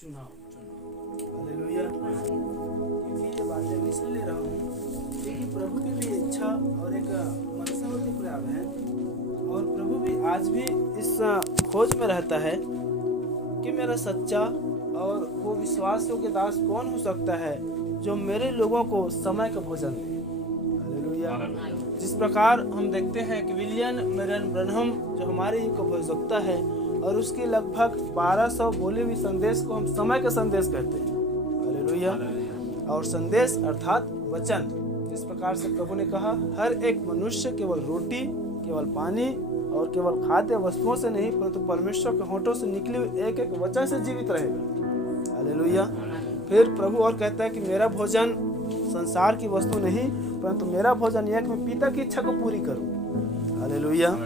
चुनाव। हालेलुया। क्योंकि ये बातें मैं इसलिए ले रहा हूँ क्योंकि प्रभु की भी इच्छा और एक मनसा होती प्रयाग है, और प्रभु भी आज भी इस खोज में रहता है कि मेरा सच्चा और वो विश्वास योग्य दास कौन हो सकता है जो मेरे लोगों को समय का भोजन दे। हालेलुया। जिस प्रकार हम देखते हैं कि विलियम मैरियन ब्रैनहम जो हमारे युग का भविष्यवक्ता है, और उसके लगभग 1200 बोले हुए संदेश को हम समय का संदेश कहते हैं। हालेलुया। और संदेश अर्थात वचन, जिस प्रकार से प्रभु ने कहा हर एक मनुष्य केवल रोटी, केवल पानी और केवल खाद्य वस्तुओं से नहीं परंतु परमेश्वर के होठों से निकले हुए एक एक वचन से जीवित रहेगा। हालेलुया। फिर प्रभु और कहता है कि मेरा भोजन संसार की वस्तु नहीं परंतु मेरा भोजन यह कि मैं पिता की इच्छा को पूरी करूं। हालेलुया।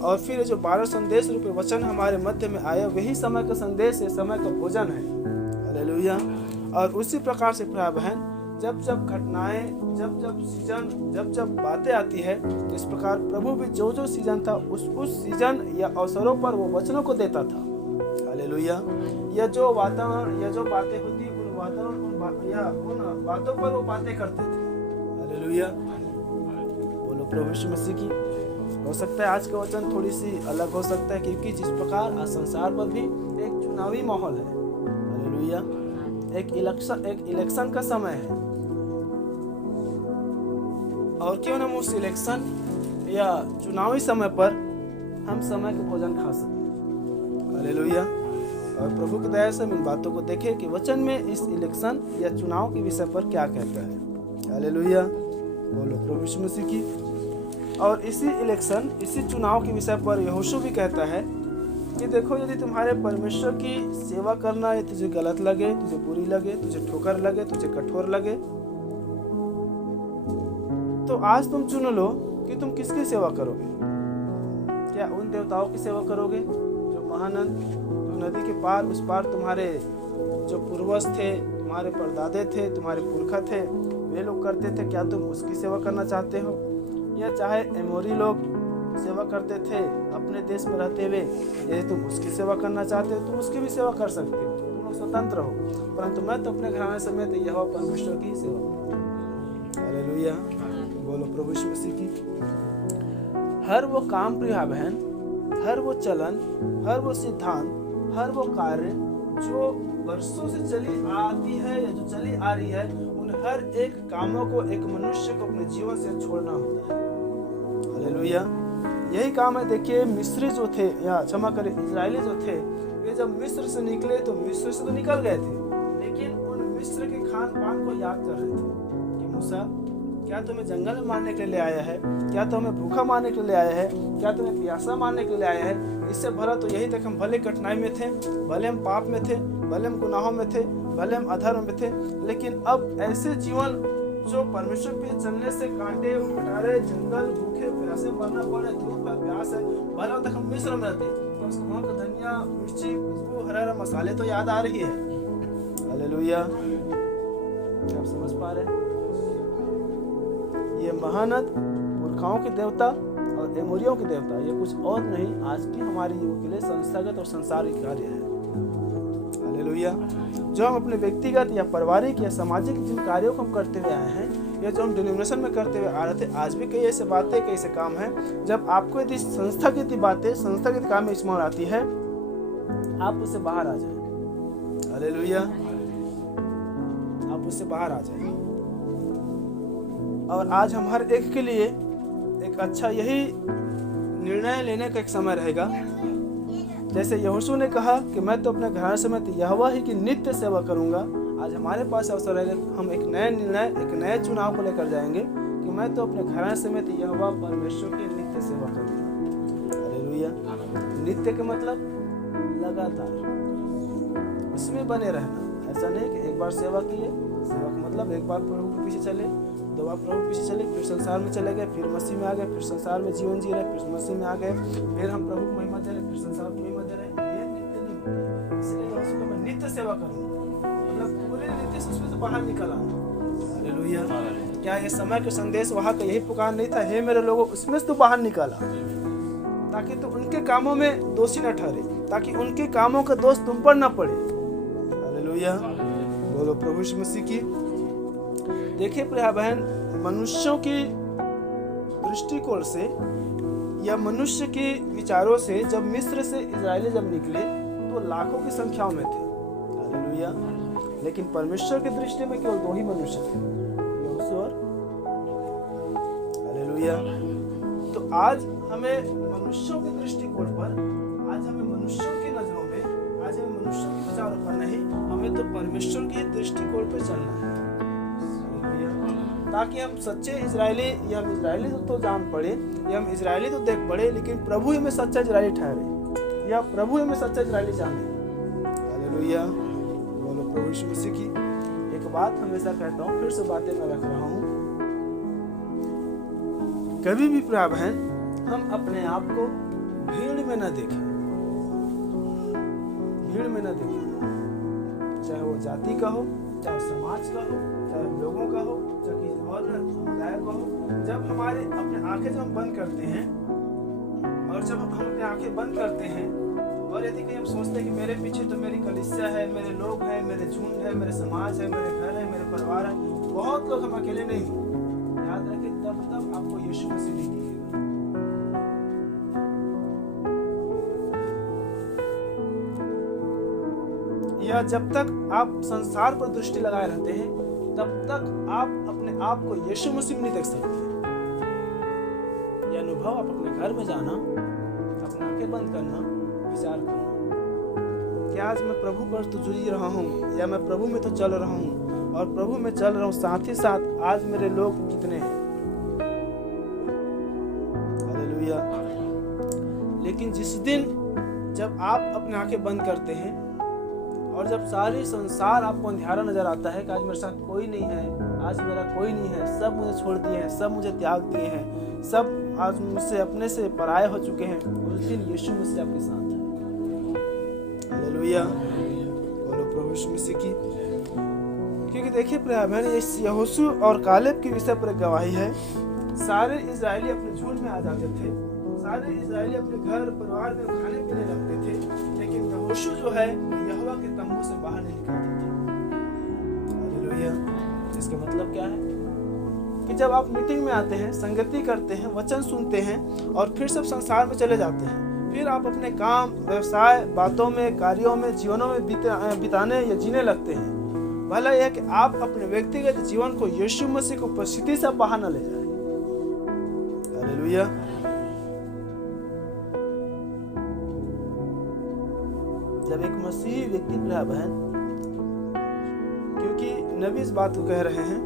और फिर जो 12 संदेश रूपे वचन हमारे मध्य में आया वही समय का संदेश है, समय का भोजन है। हालेलुया। और उसी प्रकार से प्रिय बहन, जब जब घटनाएं, जब जब सीजन, जब जब बातें आती है, तो इस प्रकार प्रभु भी जो जो सीजन था उस सीजन या अवसरों पर वो वचनों को देता था। हालेलुया। या जो वातावरण या जो बातें होती उन वातावरण उन बातों पर वो बातें करते थे। हालेलुया। बोलो प्रभु यीशु मसीह की। हो सकता है आज का वचन थोड़ी सी अलग हो सकता है क्योंकि जिस प्रकार आज संसार पर भी एक चुनावी माहौल है। हालेलुया। एक इलेक्शन का समय है, और क्यों ना उस इलेक्शन या चुनावी समय पर हम समय का भोजन खा सकें। हालेलुया। और प्रभु की दया से हम इन बातों को देखें कि वचन में इस इलेक्शन या चुनाव के विषय पर क्या कहता है। हालेलुया। बोलो प्रभु यीशु मसीह की। और इसी इलेक्शन, इसी चुनाव के विषय पर यहोशू भी कहता है कि देखो, यदि तुम्हारे परमेश्वर की सेवा करना ये तुझे गलत लगे, तुझे बुरी लगे, तुझे ठोकर लगे, तुझे कठोर लगे, तो आज तुम चुन लो कि तुम किसकी सेवा करोगे। क्या उन देवताओं की सेवा करोगे जो महानंद, जो नदी के पार उस पार तुम्हारे जो पूर्वज थे, तुम्हारे परदादे थे, तुम्हारे पुरखा थे, वे लोग करते थे, क्या तुम उसकी सेवा करना चाहते हो? या चाहे एमोरी लोग सेवा करते थे अपने देश में रहते हुए, यदि तुम उसकी सेवा करना चाहते हो तुम उसकी भी सेवा कर सकते हो, तुम लोग स्वतंत्र हो, परंतु मैं तो अपने घराने समेत यहोवा परमेश्वर की सेवा करूंगा। हालेलुया। बोलो प्रभु यीशु मसीह की। हर वो काम प्रिय बहन, हर वो चलन, हर वो सिद्धांत, हर वो कार्य जो वर्षों से चली आती है या जो चली आ रही है, उन हर एक कामों को एक मनुष्य को अपने जीवन से छोड़ना होता है। हालेलुया। यही काम है। देखिए, मिस्री जो थे, या क्षमा करें इजरायली जो थे, वे जब मिस्र से निकले तो मिस्र से तो निकल गए थे, लेकिन उन मिस्र के खान पान को याद कर रहे थे कि मूसा, क्या तुम्हें जंगल में मारने के लिए आया है? क्या तुम्हें भूखा मारने के लिए आया है? क्या तुम्हें प्यासा मारने के लिए आया है? इससे भला तो यही तक हम भले कठिनाई में थे, भले हम पाप में थे, भले हम गुनाहों में थे, भले हम अधर्म में थे, लेकिन अब ऐसे जीवन जो परमेश्वर पे चलने से कांटे, कटारे, जंगल, भूखे प्यासे मरना पड़े, धूप है, प्यास है, भला तक हम मिस्र में रहते, तो उसको वहाँ का धनिया, मिर्ची, खुशबू, हरा मसाले तो याद आ रही है। हालेलुया। क्या आप समझ पा रहे हैं? ये महानद, पुरखाओं के देवता और एमोरियों के देवता, ये कुछ और नहीं, आज की हमारी युग के लिए संस्थागत और संसारिक कार्य है। हालेलुया। जो हम अपने व्यक्तिगत या पारिवारिक या सामाजिक जिन कार्यों को हम करते हुए आए हैं, या जो हम डिनोमिनेशन में करते हुए आ रहे थे, आज भी कई ऐसे बातें, कई ऐसे काम हैं, जब आपको यदि संस्थागत बातें, संस्थागत काम में इस्तेमाल आती है, आप उससे बाहर आ जाए। हालेलुया। आप उससे बाहर आ जाए। और आज हम हर एक के लिए एक अच्छा यही निर्णय लेने का एक समय रहेगा। जैसे यहोशू ने कहा कि मैं तो अपने घराने समेत यहोवा ही की नित्य सेवा करूंगा, आज हमारे पास अवसर है, हम एक नए निर्णय, एक नए चुनाव को लेकर जाएंगे कि मैं तो अपने घराने समेत यहोवा परमेश्वर की नित्य सेवा करूंगा। हालेलुया। नित्य का मतलब लगातार उसमें बने रहना। ऐसा नहीं कि एक बार सेवा किए, सेवा का मतलब एक बार प्रभु के पीछे चले, दो बार प्रभु पीछे चले, फिर संसार में चले गए, फिर मसीह में आ गए, फिर संसार में जीवन जी रहे, फिर मसीह में आ गए, फिर हम प्रभु को महिमा दे रहे, फिर संसार को महिमा दे रहे। ये नित्य नहीं, इसलिए उसको मैं नित्य सेवा करूंगा, मतलब पूरे नित्य से उसमें से बाहर निकल आना। हालेलुया। क्या ये समय का संदेश वहाँ का यही पुकार नहीं था, हे मेरे लोगों उसमें से तू बाहर निकाला, ताकि तू उनके कामों में दोषी न ठहरे, ताकि उनके कामों का दोष तुम पर न पड़े। हालेलुया, बोलो प्रभु यीशु मसीह की। देखिए प्रिय बहन, मनुष्यों की दृष्टिकोण से या मनुष्य के विचारों से जब मिस्र से इजरायली जब निकले तो लाखों की संख्याओं में थे, हालेलुया। लेकिन परमेश्वर की दृष्टि में केवल 2 ही मनुष्य थे, यहोशू और हालेलुया। तो आज हमें मनुष्यों के दृष्टिकोण पर, आज हमें मनुष्यों की नजरों में, आज हमें मनुष्यों के विचारों पर नहीं, हमें तो परमेश्वर के दृष्टिकोण पर चलना है, ताकि हम सच्चे इजरायली या हम इजरायली तो जान पड़े या हम इजरायली तो देख पड़े, लेकिन प्रभु हमें सच्चा इजरायली ठहरे या प्रभु हमें सच्चा इजरायली जाने। हालेलुया, बोलो प्रभु यीशु मसीह की। एक बात हमेशा कहता हूँ, फिर से बातें मैं रख रहा हूँ, कभी भी प्रिय बहन हम अपने आप को भीड़ में न देखें, भीड़ में न देखें, चाहे वो जाति का हो, चाहे समाज का हो, चाहे लोगों का हो, चाहे किसी और समुदाय का हो। जब हमारे अपने आंखें जब हम बंद करते हैं और जब हम अपने आंखें बंद करते हैं और यदि कहीं हम सोचते हैं कि मेरे पीछे तो मेरी कलीसिया है, मेरे लोग हैं, मेरे झुंड है, मेरे समाज है, मेरे घर है, मेरे परिवार है, बहुत लोग, हम अकेले नहीं हैं, याद रखें तब आपको यीशु मसीह नहीं दिखेगा। या जब तक आप संसार पर दृष्टि लगाए रहते हैं तब तक आप अपने आप को यीशु मसीह में नहीं देख सकते। यह अनुभव आप अपने घर में जाना, अपनी आंखें बंद करना, विचार करना कि आज मैं प्रभु पर तो जुड़ रहा हूँ या मैं प्रभु में तो चल रहा हूँ और प्रभु में चल रहा हूँ, साथ ही साथ आज मेरे लोग कितने हैं, हालेलुया। लेकिन जिस दिन जब आप अपनी आंखें बंद करते हैं और जब सारे संसार आपको अंधेरा नजर आता है कि आज मेरे साथ कोई नहीं है, आज मेरा कोई नहीं है, सब मुझे छोड़ दिए हैं, सब मुझे त्याग दिए हैं, सब आज मुझसे अपने से पराये हो चुके हैं, उस दिन यीशु मसीह आपके साथ है। हालेलुया, बोलो प्रभु यीशु मसीह की। क्योंकि देखिए प्रिय बहन, इस यहोशू और कालेब के विषय पर गवाही है। सारे इजरायली अपने झुंड में आ जाते थे, सारे इजरायली अपने घर परिवार में खाने पीने लगते थे, लेकिन यहोशू जो है यहोवा के तंबू से बाहर नहीं निकलते थे। हालेलुया। इसका मतलब क्या है कि जब आप मीटिंग में आते हैं, संगति करते हैं, वचन सुनते हैं और फिर सब संसार में चले जाते हैं, फिर आप अपने काम, व्यवसाय, बातों में, कार्यों में, जीवनों में बिताने या जीने लगते हैं, भला यह कि आप अपने व्यक्तिगत जीवन को यीशु मसीह को उपस्थिति से बाहर न ले जाए। हालेलुया। जब एक मसीही व्यक्ति प्रिय बहन, क्योंकि नबी इस बात को कह रहे हैं,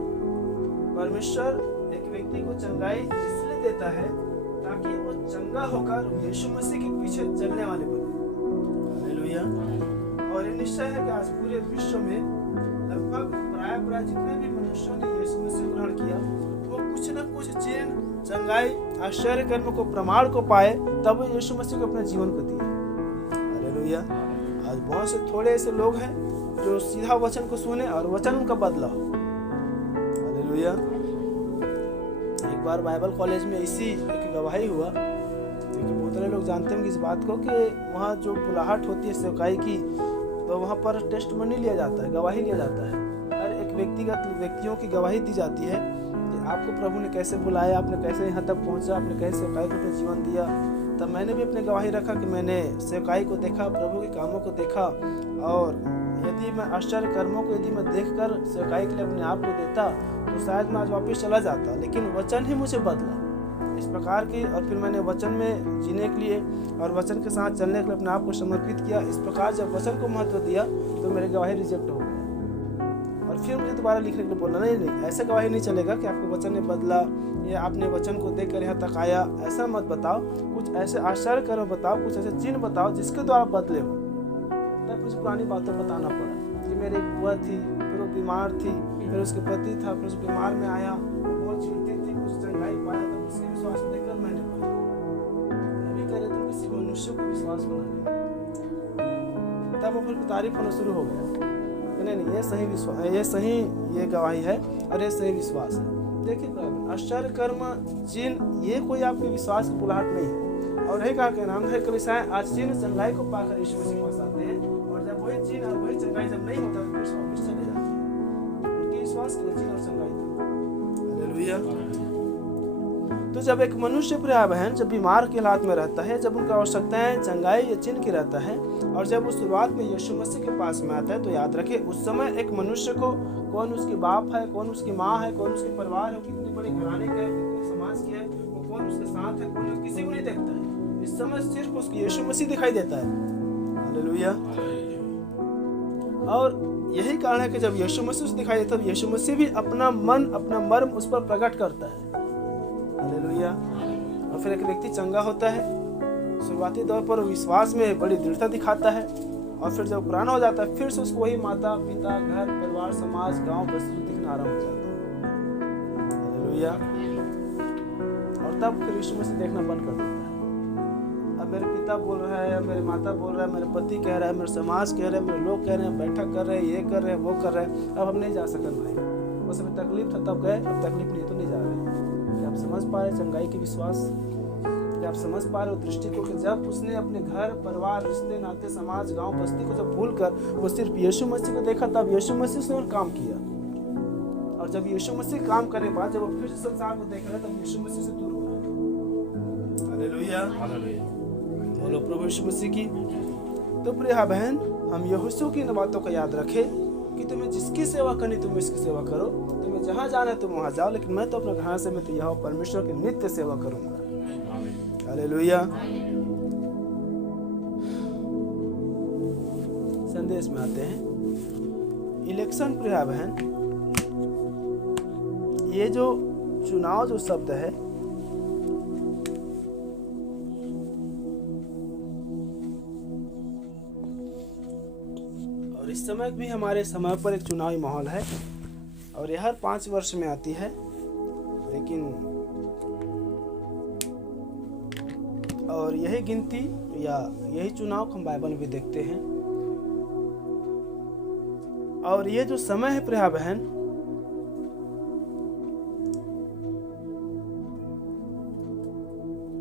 परमेश्वर एक व्यक्ति को चंगाई इसलिए देता है ताकि वो चंगा होकर यीशु मसीह के पीछे चलने वाले बने। हालेलुया। और ये निश्चय है कि आज पूरे विश्व में लगभग प्राय जितने भी मनुष्यों ने यीशु मसीह को ग्रहण किया, वो कुछ न कुछ चिन्ह, चंगाई, आश्चर्य कर्म को, प्रमाण को पाए, तब वो यीशु मसीह को अपने जीवन को दिए। हालेलुया। आज बहुत से थोड़े ऐसे लोग हैं जो सीधा वचन को सुने और वचन उनका बदला हो। हालेलुया। एक बार बाइबल कॉलेज में इसी एक गवाही हुआ, क्योंकि बहुत सारे लोग जानते होंगे इस बात को कि वहाँ जो बुलाहट होती है सेवकाई की, तो वहाँ पर टेस्टमनी लिया जाता है, गवाही लिया जाता है। हर एक व्यक्तियों की गवाही दी जाती है कि आपको प्रभु ने कैसे बुलाया, आपने कैसे यहाँ तक पहुँचा, आपने कैसे सेवकाई को अपना जीवन दिया। तब मैंने भी अपनी गवाही रखा कि मैंने सेवकाई को देखा, प्रभु के कामों को देखा, और यदि मैं आश्चर्य कर्मों को यदि मैं देखकर सेवकाई के लिए अपने आप को देता तो शायद मैं आज वापस चला जाता, लेकिन वचन ही मुझे बदला इस प्रकार की। और फिर मैंने वचन में जीने के लिए और वचन के साथ चलने के लिए अपने आप को समर्पित किया। इस प्रकार जब वचन को महत्व दिया तो मेरी गवाही रिजेक्ट हो गया, और फिर मुझे दोबारा लिखने के लिए बोला, नहीं, ऐसा गवाही नहीं चलेगा कि आपको वचन ने बदला या आपने वचन को देखकर यहाँ तक आया, ऐसा मत बताओ। कुछ ऐसे आश्चर्य कर्म बताओ, कुछ ऐसे चिन्ह बताओ जिसके द्वारा बदले हो। तब मुझे पुरानी बातें बताना पड़ा कि मेरी एक बुआ थी, फिर वो बीमार थी, फिर उसके पति था, फिर उस बीमार में आया, वो बहुत चिंतित थी, कुछ चंगाई पाया, तब उसके विश्वास देखकर मैंने पाया। अभी कह रहे थे किसी मनुष्य को विश्वास बना ले, तब वो फिर तारीफ होना शुरू हो गया। नहीं, ये सही विश्वास, ये सही, ये गवाही है और ये सही विश्वास है। देखिए आश्चर्य कर्म, चिन्ह, ये कोई आपके विश्वास की बुलाहट नहीं है। और रही कहा कि नामधारी कलीसियाएं आज चिन्ह, चंगाई को पाकर यीशु मसीह के पास आते हैं, और जब वही चिन्ह और वही चंगाई जब नहीं होता तो फिर वापस चले जाते हैं। उनके विश्वास के चिन्ह और चंगाई था। हालेलुया। तो जब एक मनुष्य प्रिय बहन जब बीमार के हालात में रहता है, जब उनका आवश्यकताएं चंगाई या चिन्ह की रहता है, और जब वो शुरुआत में यीशु मसीह के पास में आता है, तो याद रखे उस समय एक मनुष्य को कौन उसके बाप है, कौन उसकी माँ है, कौन उसके परिवार है, कितनी बड़ी घराने का है, कितने समाज की है, वो कौन उसके साथ है, कौन किसी को नहीं देखता है। इस समय सिर्फ उसको यीशु मसीह दिखाई देता है। हालेलुया। और यही कारण है कि जब यीशु मसीह दिखाई देता है, यीशु मसीह भी अपना मन, अपना मर्म उस पर प्रकट करता है। हालेलुया। और फिर एक व्यक्ति चंगा होता है, शुरुआती दौर पर विश्वास में बड़ी दृढ़ता दिखाता है, और फिर जब पुराना हो जाता है फिर से उसको वही माता पिता, घर परिवार, समाज, गांव, बस्ती दिखना आरंभ हो जाता है। हालेलुया। और तब फिर यीशु मसीह देखना बंद कर देता है। अब मेरे पिता बोल रहा है, मेरे माता बोल रहा है, मेरे पति कह रहा है, मेरे समाज कह रहे हैं, मेरे लोग कह रहे हैं, बैठक कर रहे हैं, ये कर रहे हैं, वो कर रहे हैं, अब हम नहीं जा सकते भाई। उस समय तकलीफ था तब गए, अब तकलीफ नहीं तो नहीं जा रहे। क्या आप समझ पा रहे चंगाई के विश्वास? क्या आप समझ पा रहे हो दृष्टि को कि जब उसने अपने घर परिवार, रिश्ते नाते, समाज, गांव, बस्ती को जब भूल कर वो सिर्फ यीशु मसीह को देखा, तब यीशु मसीह उसने और काम किया। और जब यीशु मसीह काम करने के बाद जब वो फिर से संसार को देख रहा है, तब यीशु मसीह से दूर हो रहा है। हालेलुया। बोलो प्रभु यीशु मसीह की। तो प्रिय बहन, हम यहोशू की इन बातों को याद रखें कि तुम्हें जिसकी सेवा करनी तुम इसकी सेवा करो, तुम्हें जहाँ जाना है तुम वहाँ जाओ, लेकिन मैं तो अपने घर से मैं तो यहोवा परमेश्वर की नित्य सेवा करूंगा। हालेलुया। संदेश में आते हैं। इलेक्शन प्रिय बहन, ये जो चुनाव जो शब्द है, और इस समय भी हमारे समय पर एक चुनावी माहौल है, और यह हर 5 वर्ष में आती है। लेकिन और यही गिनती या यही चुनाव हम बाइबल में भी देखते हैं। और ये जो समय है प्रिय बहन,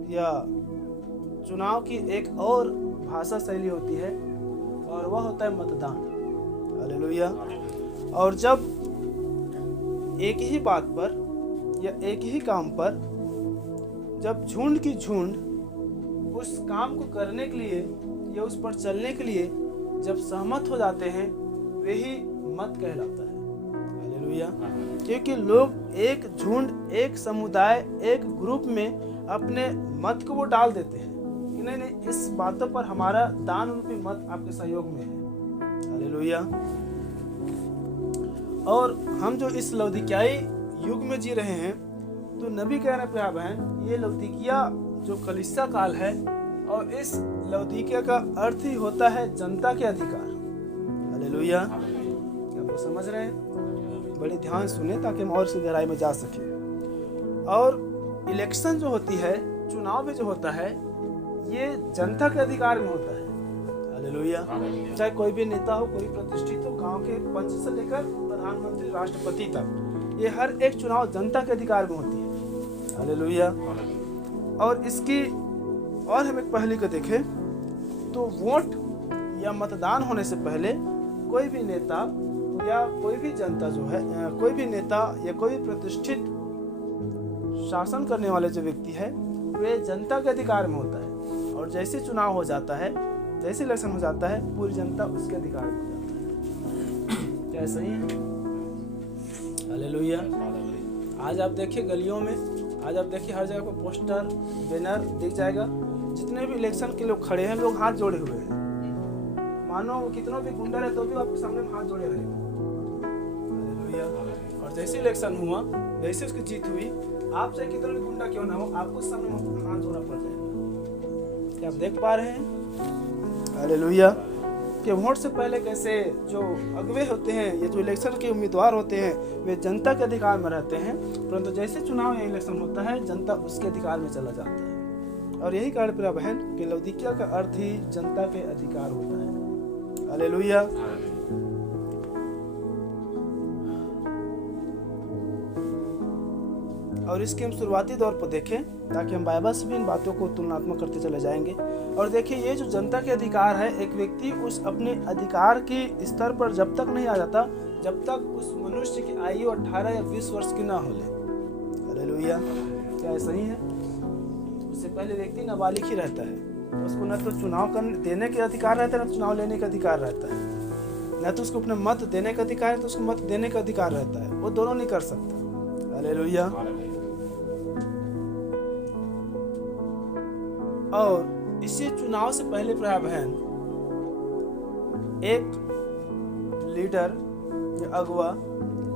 या चुनाव की एक और भाषा शैली होती है, और वह होता है मतदान। हालेलुया। और जब एक ही बात पर या एक ही काम पर जब झुंड की झुंड उस काम को करने के लिए या उस पर चलने के लिए जब सहमत हो जाते हैं, वही मत कहलाता है। हालेलुया। क्योंकि लोग एक झुंड, एक समुदाय, एक ग्रुप में अपने मत को वो डाल देते हैं कि नहीं नहीं, इस बातों पर हमारा दान रूपी मत आपके सहयोग में है। हालेलुया। और हम जो इस लौदीकियाई युग में जी रहे हैं, तो नबी कह रहे हैं प्रिय बहन, ये लौदीकिया जो कलीसिया काल है, और इस लौदीकिया का अर्थ ही होता है जनता के अधिकार। हालेलुया। क्या आप समझ रहे हैं? बड़ी ध्यान सुने ताकि हम और से गहराई में जा सके। और इलेक्शन जो होती है, चुनाव में जो होता है, ये जनता के अधिकार में होता है। हालेलुया। चाहे कोई भी नेता हो, कोई प्रतिष्ठित हो, गांव के पंच से लेकर प्रधानमंत्री, राष्ट्रपति तक, ये हर एक चुनाव जनता के अधिकार में होती है। हालेलुया। और इसकी और हम एक पहली को देखें तो वोट या मतदान होने से पहले कोई भी नेता या कोई भी जनता जो है, कोई भी नेता या कोई प्रतिष्ठित शासन करने वाले जो व्यक्ति है, वे जनता के अधिकार में होता है। और जैसे चुनाव हो जाता है, जैसे इलेक्शन हो जाता है, पूरी जनता उसके अधिकार में हो जाता है। क्या सही है? हालेलुया। आज आप देखिए गलियों में, आज आप देखिए हर जगह पर पोस्टर, बैनर दिख जाएगा। जितने भी इलेक्शन के लोग खड़े हैं, लोग हाथ जोड़े हुए हैं। मानो कितना भी गुंडा है तो भी आपके सामने हाथ जोड़े रहेगा। हालेलुया। और जैसे इलेक्शन हुआ, जैसे उसकी जीत हुई, आप चाहे कितना भी गुंडा क्यों ना हो, आपको सामने हाथ जोड़ना पड़ जाएगा। क्या आप देख पा रहे हैं? हालेलुया। कि वोट से पहले कैसे जो अगुवे होते हैं, ये जो इलेक्शन के उम्मीदवार होते हैं, वे जनता के अधिकार में रहते हैं, परंतु जैसे चुनाव या इलेक्शन होता है, जनता उसके अधिकार में चला जाता है। और यही कारण प्रिय बहन कि लौदीकिया का अर्थ ही जनता के अधिकार होता है। हालेलुया। और इसके हम शुरुआती दौर पर देखें ताकि हम बाइबल से भी इन बातों को तुलनात्मक करते चले जाएंगे। और देखिए, ये जो जनता के अधिकार है, एक व्यक्ति उस अपने अधिकार के स्तर पर जब तक नहीं आ जाता जब तक उस मनुष्य की आयु 18 या 20 वर्ष की ना हो ले। हालेलुया। क्या ऐसा ही है? उससे पहले व्यक्ति नाबालिग ही रहता है। उसको न तो चुनाव देने के अधिकार रहता है, न चुनाव लेने का अधिकार रहता है, न तो उसको अपने मत देने का अधिकार है, तो उसको मत देने का अधिकार रहता है। वो दोनों नहीं कर सकता। हालेलुया। और इसी चुनाव से पहले प्रिय बहन, एक लीडर या अगुवा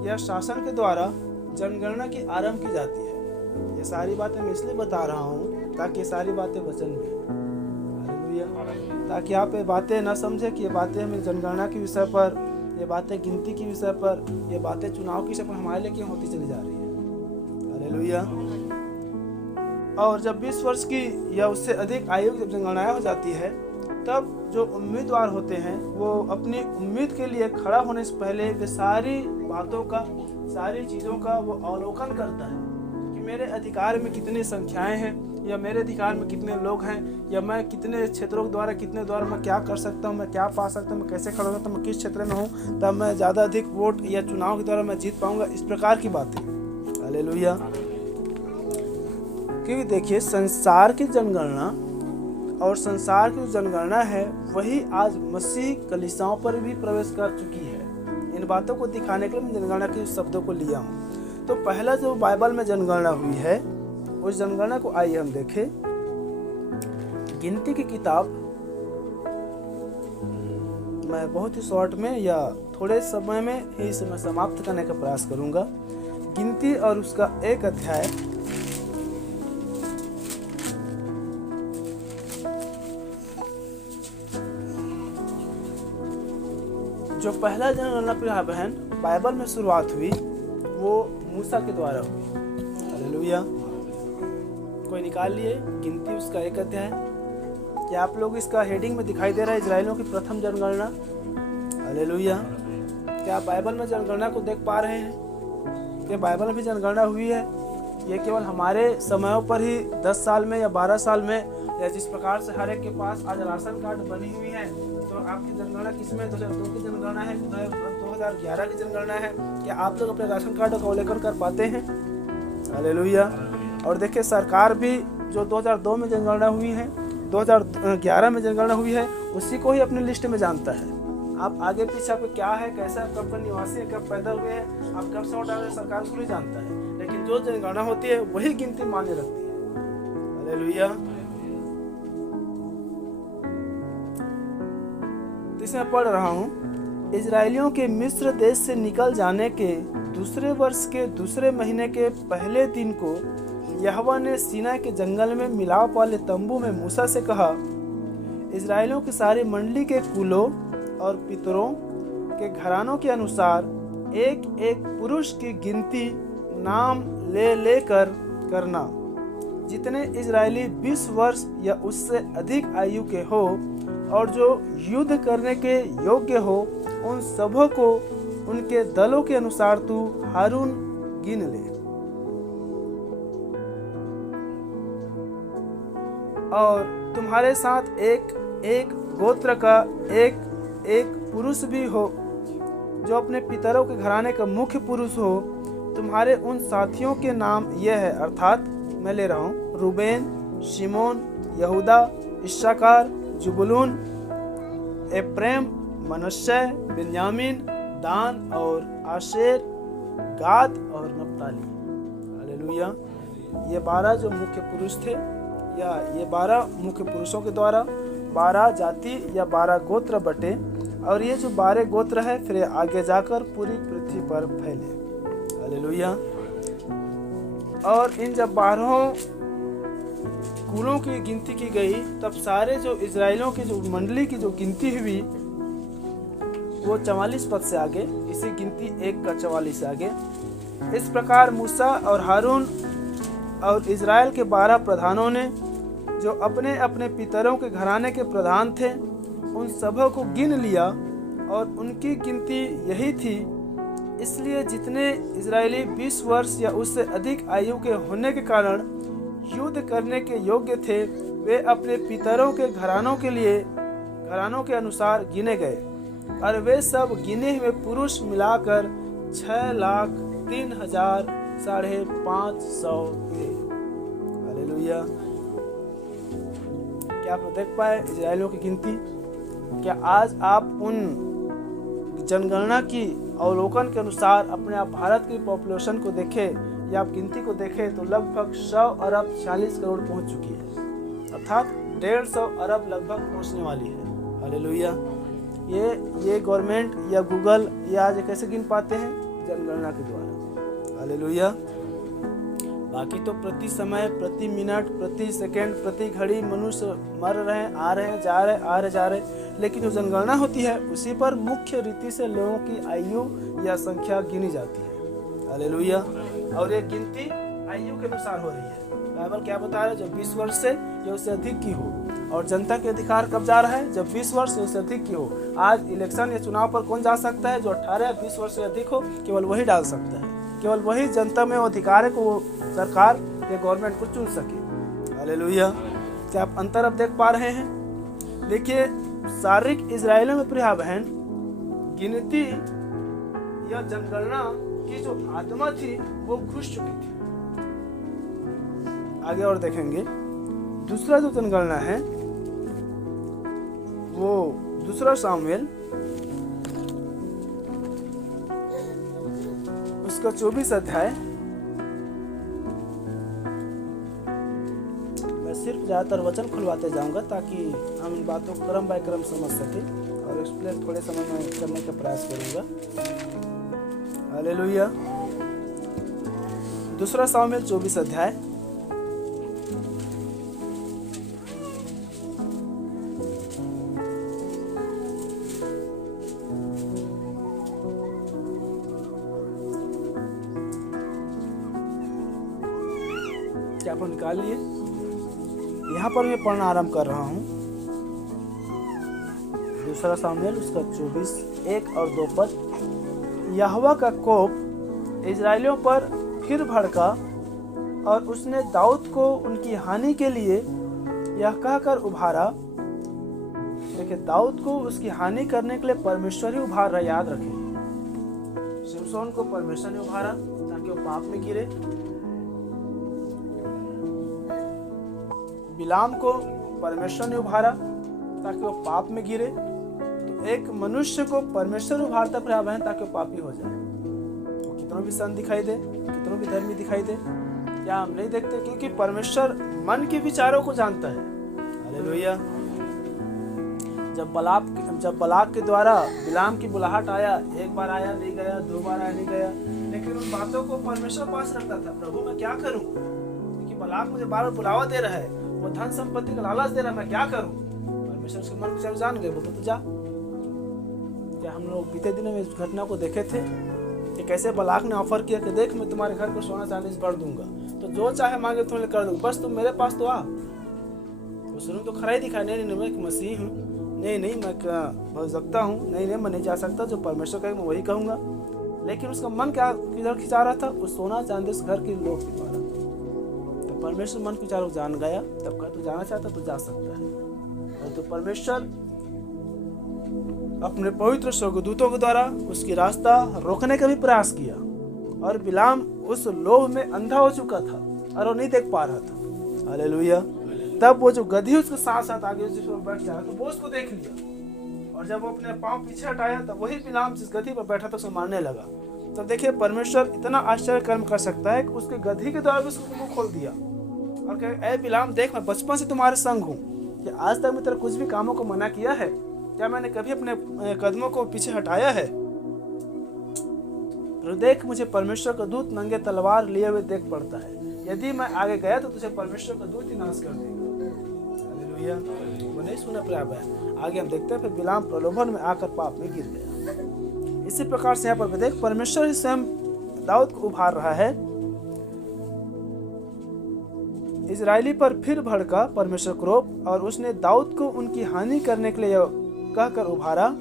या शासन के द्वारा जनगणना की आरंभ की जाती है। ये सारी बातें मैं इसलिए बता रहा हूँ ताकि ये सारी बातें वचन में, ताकि आप ये बातें न समझे कि ये बातें हमें जनगणना के विषय पर, ये बातें गिनती के विषय पर, ये बातें चुनाव के विषय पर हमारे लिए क्यों होती चली जा रही है। हालेलुया। और जब 20 वर्ष की या उससे अधिक आयु जब जनगणना हो जाती है, तब जो उम्मीदवार होते हैं वो अपनी उम्मीद के लिए खड़ा होने से पहले वे सारी बातों का, सारी चीज़ों का वो अवलोकन करता है कि मेरे अधिकार में कितनी संख्याएं हैं, या मेरे अधिकार में कितने लोग हैं, या मैं कितने क्षेत्रों के द्वारा, कितने द्वारा मैं क्या कर सकता हूँ, मैं क्या पा सकता हूँ, मैं कैसे खड़ा होता हूँ, मैं किस क्षेत्र में हूँ तब मैं ज़्यादा अधिक वोट या चुनाव के द्वारा मैं जीत पाऊँगा। इस प्रकार की बातें। हालेलुया। क्योंकि देखिए, संसार की जनगणना और संसार की जो जनगणना है वही आज मसीह कलीसियाओं पर भी प्रवेश कर चुकी है। इन बातों को दिखाने के लिए मैं जनगणना के शब्दों को लिया हूँ। तो पहला जो बाइबल में जनगणना हुई है, उस जनगणना को आइए हम देखें। गिनती की किताब, मैं बहुत ही शॉर्ट में या थोड़े समय में ही इसे मैं समाप्त करने का प्रयास करूंगा। गिनती और उसका एक अध्याय, जो पहला जनगणना प्रिय बहन बाइबल में शुरुआत हुई वो मूसा के द्वारा हुई। हालेलुया। कोई निकाल लिए गिनती उसका एक अध्याय। क्या आप लोग इसका हेडिंग में दिखाई दे रहा है, इजराइलियों की प्रथम जनगणना। हालेलुया। क्या आप बाइबल में जनगणना को देख पा रहे हैं कि बाइबल में भी जनगणना हुई है? ये केवल हमारे समयों पर ही 10 साल में या 12 साल में, या जिस प्रकार से हर एक के पास आज राशन कार्ड बनी हुई है, तो आपकी जनगणना किसमें 2002 की जनगणना है, 2011 की जनगणना है? क्या आप लोग अपने राशन कार्ड को अवलोकन कर पाते हैं? हालेलुया। और देखिए, सरकार भी जो 2002 में जनगणना हुई है, 2011 में जनगणना हुई है, उसी को ही अपनी लिस्ट में जानता है। आप आगे पीछे आपको क्या है, कैसा, कब का निवासी है, कब पैदा हुए हैं, आप कब से वोट डाले, सरकार उसको नहीं जानता है। लेकिन जो जनगणना होती है वही गिनती मान्य रखती है। हालेलुया। इसमें पढ़ रहा हूँ, इजराइलियों के मिस्र देश से निकल जाने के दूसरे वर्ष के दूसरे महीने के पहले दिन को यहोवा ने सीना के जंगल में मिलाप वाले तंबू में मूसा से कहा, इजराइलियों की सारी मंडली के कुलों और पितरों के घरानों के अनुसार एक एक पुरुष की गिनती नाम ले लेकर करना। जितने इजरायली 20 वर्ष या उससे अधिक आयु के हो और जो युद्ध करने के योग्य हो, उन सबों को उनके दलों के अनुसार तू हारून गिन ले। और तुम्हारे साथ एक एक गोत्र का एक एक पुरुष भी हो जो अपने पितरों के घराने का मुख्य पुरुष हो। तुम्हारे उन साथियों के नाम यह है, अर्थात मैं ले रहा हूँ, रूबेन, शिमोन, यहूदा, इस्साकार, जुबुलून, एप्रैम, मनश्शे, बिन्यामीन, दान और आशेर, गाद और नप्ताली। हालेलुया। ये 12 जो मुख्य पुरुष थे, या ये 12 मुख्य पुरुषों के द्वारा 12 जाति या 12 गोत्र बटे, और ये जो 12 गोत्र है फिर आगे जाकर पूरी पृथ्वी पर फैले। हालेलुया। और इन जब 12 कुलों की गिनती की गई, तब सारे जो इजराइलियों की जो मंडली की जो गिनती हुई वो 44 पद से आगे, इसी गिनती 1 का 44 से आगे। इस प्रकार मूसा और हारून और इजराइल के 12 प्रधानों ने, जो अपने अपने पितरों के घराने के प्रधान थे, उन सबों को गिन लिया, और उनकी गिनती यही थी, इसलिए जितने इजरायली 20 वर्ष या उससे अधिक आयु के होने के कारण युद्ध करने के योग्य थे, वे अपने पितरों के घरानों के अनुसार गिने गए, और वे सब गिने हुए पुरुष मिलाकर 6,03,500 थे। हालेलुया। क्या आप देख पाए इजरायलियों की गिनती? क्या आज आप उन जनगणना की अवलोकन के अनुसार अपने आप भारत की पॉपुलेशन को देखें या आप गिनती को देखें तो लगभग 100 अरब 46 करोड़ पहुंच चुकी है, अर्थात 150 अरब लगभग पहुंचने वाली है। हालेलुया। ये गवर्नमेंट या गूगल ये आज कैसे गिन पाते हैं? जनगणना के द्वारा। हालेलुया। बाकी तो प्रति समय, प्रति मिनट, प्रति सेकंड, प्रति घड़ी मनुष्य मर रहे हैं, आ रहे हैं, जा रहे, लेकिन जो जनगणना होती है उसी पर मुख्य रीति से लोगों की आयु या संख्या गिनी जाती है। हालेलुया। और ये गिनती आयु के अनुसार हो रही है। बाइबल क्या बता रहा है? जब 20 वर्ष से या उससे अधिक की हो। और जनता के अधिकार कब जा रहा है? जब 20 वर्ष से उससे अधिक की हो। आज इलेक्शन या चुनाव पर कौन जा सकता है? जो 18 या 20 वर्ष से अधिक हो, केवल वही डाल सकता है। केवल वही जनता में अधिकार है को सरकार या गवर्नमेंट को चुन सके। हालेलुया। क्या आप अंतर अब देख पा रहे हैं? देखिए, शारीरिक इजरायलियों में प्रिय बहन, गिनती या जनगणना की जो आत्मा थी वो घुस चुकी थी। आगे और देखेंगे। दूसरा जो जनगणना है वो दूसरा सामुएल उसका 24 अध्याय। मैं सिर्फ ज्यादातर वचन खुलवाते जाऊंगा ताकि हम इन बातों को क्रम बाय क्रम समझ सके और एक्सप्लेन थोड़े समय में करने का प्रयास करूंगा। हालेलुया। दूसरा सामुएल 24 अध्याय। क्या आप निकाल लिए? यहाँ पर मैं पढ़ना आरंभ कर रहा हूँ। दूसरा सामुएल उसका 24 1 और 2 पद। यहोवा का कोप इजरायलियों पर फिर भड़का और उसने दाऊद को उनकी हानि के लिए यह कहकर उभारा। देखिए, दाऊद को उसकी हानि करने के लिए परमेश्वर ही उभार रहा, याद रखें। शिमशोन को परमेश्वर ने उभारा ताकि वो पाप में गिरे। बिलाम को परमेश्वर ने उभारा ताकि वो पाप में गिरे। तो एक मनुष्य को परमेश्वर उभारता प्रयास है ताकि वो पापी हो जाए। वो कितनों भी संत दिखाई दे, कितनों भी धर्मी दिखाई दे, क्या हम नहीं देखते? क्योंकि परमेश्वर मन के विचारों को जानता है। हालेलुया। जब बलाक के द्वारा बिलाम की बुलाहट आया, एक बार आया नहीं गया, 2 बार आया नहीं गया, लेकिन उन बातों को परमेश्वर पास रखता था। प्रभु मैं क्या करूं? क्योंकि बलाक मुझे बार बार बुलावा दे रहा है, वो धन संपत्ति का लालच दे रहा है, मैं क्या करूं? परमेश्वर उसके मन को जान गए, बोलते तो जा। क्या हम लोग बीते दिनों में इस घटना को देखे थे कि कैसे बलाक ने ऑफर किया कि देख मैं तुम्हारे घर को सोना चांदी से भर दूंगा, तो जो चाहे मांगे तुम्हें कर दूंगा, बस तुम मेरे पास तो आ। वो शुरू तो खरा ही दिखा, नहीं मैं एक मसीह हूँ, नहीं मैं भविष्यवक्ता हूँ, नहीं मैं नहीं जा सकता, जो परमेश्वर कहेगा मैं वही कहूँगा। लेकिन उसका मन क्या किधर खिंचा रहा था? उस सोना चांदी उस घर के लोग के द्वारा। तो परमेश्वर मन के विचारों को जान गया, तब कहा तू जाना चाहता तो जा सकता है। और तो परमेश्वर अपने पवित्र स्वर्गदूतों के द्वारा उसकी रास्ता रोकने का भी प्रयास किया, और बिलाम उस लोभ में अंधा हो चुका था और वो नहीं देख पा रहा था। हालेलुया। तब वो जो गधी उसके साथ साथ आगे जिस पर बैठ जाए तो वो उसको देख लिया, और जब वो अपने पांव पीछे हटाया तब वही बिलाम जिस गधी पर बैठा था उसे मारने लगा। तब देखिए परमेश्वर इतना आश्चर्य कर्म कर सकता है कि उसके गधी के द्वारा भी उसको मुंह खोल दिया और कहे, ए बिलाम देख मैं बचपन से तुम्हारे संग हूँ, क्या आज तक मैं तेरे कुछ भी कामों को मना किया है? क्या मैंने कभी अपने कदमों को पीछे हटाया है? तो देख मुझे परमेश्वर का दूत नंगे तलवार लिए हुए देख पड़ता है, यदि मैं आगे गया तो तुझे परमेश्वर का दूत ही नाश कर देगा। हालेलुया। वो नहीं सुना प्रयास है। आगे हम देखते हैं फिर बिलाम प्रलोभन में आकर पाप में गिर गया। इसी प्रकार से यहाँ पर देख परमेश्वर ही स्वयं दाऊद को उभार रहा है। इजरायली पर फिर भड़का परमेश्वर क्रोध, और उसने दाऊद को उनकी हानि करने के लिए कहकर उभारा,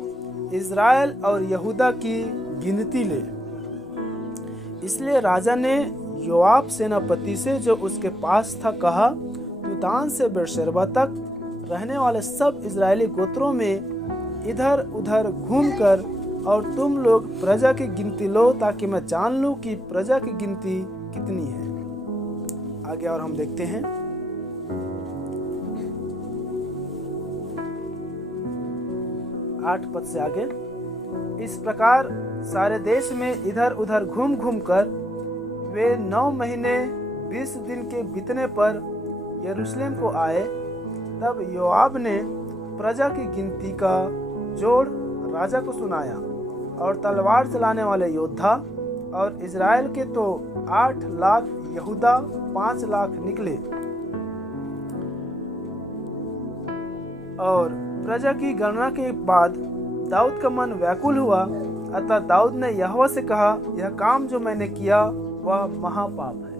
इजराइल और यहूदा की गिनती ले। इसलिए राजा ने योआब सेनापति से जो उसके पास था कहा, तू दान से बेरशेबा तक रहने वाले सब इजरायली गोत्रों में इधर उधर घूमकर और तुम लोग प्रजा की गिनती लो, ताकि मैं जान लूं कि प्रजा की गिनती कितनी है। आगे और हम देखते हैं। 8 पद से आगे, इस प्रकार सारे देश में इधर उधर घूम घूम कर वे 9 महीने 20 दिन के बीतने पर यरूशलेम को आए। तब योआब ने प्रजा की गिनती का जोड़ राजा को सुनाया, और तलवार चलाने वाले योद्धा और इजराइल के तो 8 लाख, यहूदा 5 लाख निकले। और प्रजा की गणना के बाद दाऊद का मन व्याकुल हुआ, अतः दाऊद ने यहोवा से कहा, यह काम जो मैंने किया वह महापाप है।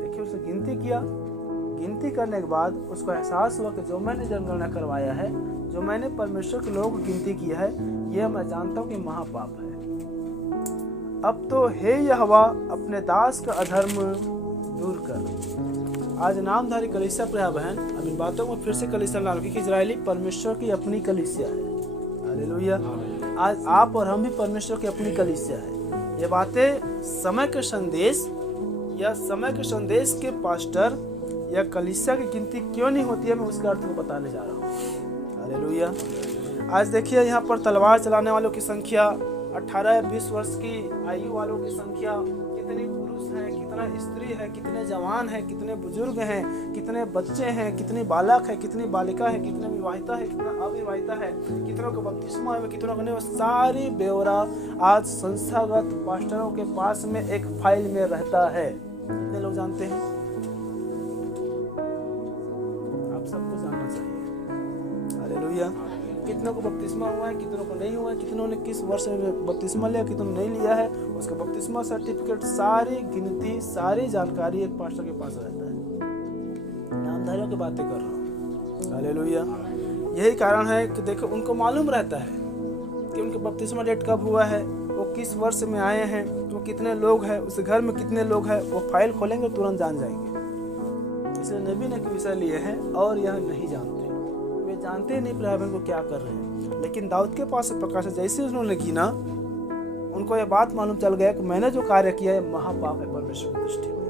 देखिए, उसने गिनती किया। गिनती करने के बाद उसको एहसास हुआ कि जो मैंने जनगणना करवाया है, जो मैंने परमेश्वर के लोगों की गिनती की है, यह मैं जानता हूँ कि महापाप है। अब तो हे यहोवा, अपने दास का अधर्म दूर कर। आज नामधारी कलीसिया प्रिय बहन, अब इन बातों को फिर से कलीसिया ला कि इजरायली परमेश्वर की अपनी कलीसिया है। हालेलुया। आज आप और हम भी परमेश्वर की अपनी कलीसिया है। ये बातें समय के संदेश या समय के संदेश के पास्टर या कलीसिया की गिनती क्यों नहीं होती है, मैं उसके अर्थ को बताने जा रहा हूँ। हालेलुया। आज देखिए, यहाँ पर तलवार चलाने वालों की संख्या, 18 या 20 वर्ष की आयु वालों की संख्या, कितने पुरुष हैं, कितना स्त्री है, कितने जवान हैं, कितने बुजुर्ग हैं, कितने बच्चे हैं, कितनी बालक है, कितनी बालिका है, कितने विवाहिता है, कितना अविवाहिता है, कितनों को बपतिस्मा है, कितनों को नहीं, सारी ब्यौरा आज संस्थागत पास्टरों के पास में एक फाइल में रहता है। कितने लोग जानते हैं? आप सबको जानना चाहिए। हालेलुया। कितनों को बपतिस्मा हुआ है, कितनों को नहीं हुआ है, कितनों ने किस वर्ष में बपतिस्मा लिया, कितनों ने नहीं लिया है, उसका बपतिस्मा सर्टिफिकेट, सारी गिनती, सारी जानकारी एक पास्टर के पास रहता है। नामधारियों की बातें कर रहा हूँ। हालेलुया। यही कारण है कि देखो, उनको मालूम रहता है कि उनके बपतिस्मा डेट कब हुआ है, वो किस वर्ष में आए हैं, वो कितने लोग हैं, उस घर में कितने लोग हैं, वो फाइल खोलेंगे तुरंत जान जाएंगे। इसलिए नबी ने विषय लिए हैं और यह नहीं जानते, वे जानते नहीं प्रायः को क्या कर रहे हैं। लेकिन दाऊद के पास प्रकाश जैसे उन्होंने गिना, उनको यह बात मालूम चल गया कि मैंने जो कार्य किया है महापाप है परमेश्वर की दृष्टि में।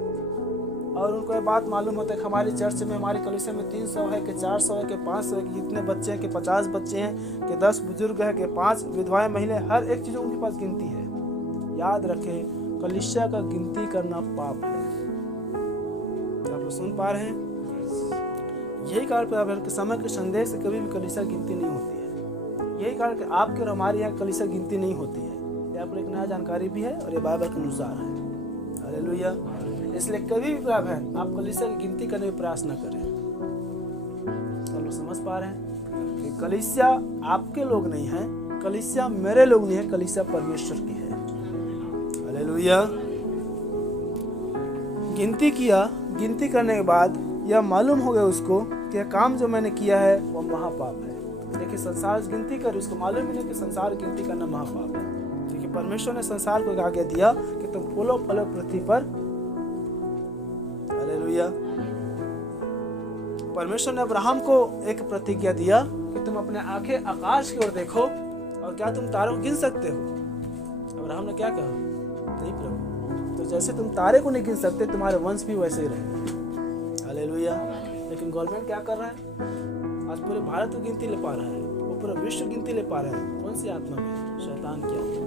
और उनको ये बात मालूम होता है कि हमारी चर्च में, हमारी कलीसिया में 300 है कि 400 है कि 500 है कि जितने बच्चे हैं कि 50 बच्चे हैं कि 10 बुजुर्ग है कि 5 विधवाएं महिलाएं, हर एक चीज़ उनके पास गिनती है। याद रखें, कलीसिया का गिनती करना पाप है। आप लोग सुन पा रहे हैं? यही कारण के समय के संदेश से कभी भी कलीसिया गिनती नहीं होती है। यही कारण कि आपके और हमारे यहाँ कलीसिया गिनती नहीं होती है। ये आप एक नया जानकारी भी है और ये बाइबल के अनुसार है। हालेलुया। इसलिए कभी भी आप कलीसिया की गिनती करने का प्रयास न करें। आप लोग समझ पा रहे हैं कि कलीसिया आपके लोग नहीं है, कलीसिया मेरे लोग नहीं है, कलीसिया परमेश्वर की है। हालेलुया। गिनती किया, गिनती करने के बाद यह मालूम हो गया उसको कि यह काम जो मैंने किया है वह महापाप है। देखिए, संसार गिनती कर, उसको मालूम ही नहीं कि संसार गिनती करना महापाप है। देखिए, परमेश्वर ने संसार को आज्ञा दिया कि तुम फूलो फलो पृथ्वी पर। हालेलुया। परमेश्वर ने अब्राहम को एक प्रतिज्ञा दिया कि तुम अपने आंखें आकाश की ओर देखो और क्या तुम तारों को गिन सकते हो? अब्राहम ने क्या कहा? नहीं प्रभु। तो जैसे तुम तारे को नहीं गिन सकते, तुम्हारे वंश भी वैसे ही रहेंगे। हालेलुया। लेकिन गवर्नमेंट क्या कर रहा है? आज पूरे भारत की गिनती ले पा रहा है, वो पूरा विश्व गिनती ले पा रहा है। कौन सी आत्मा में? शैतान की आत्मा।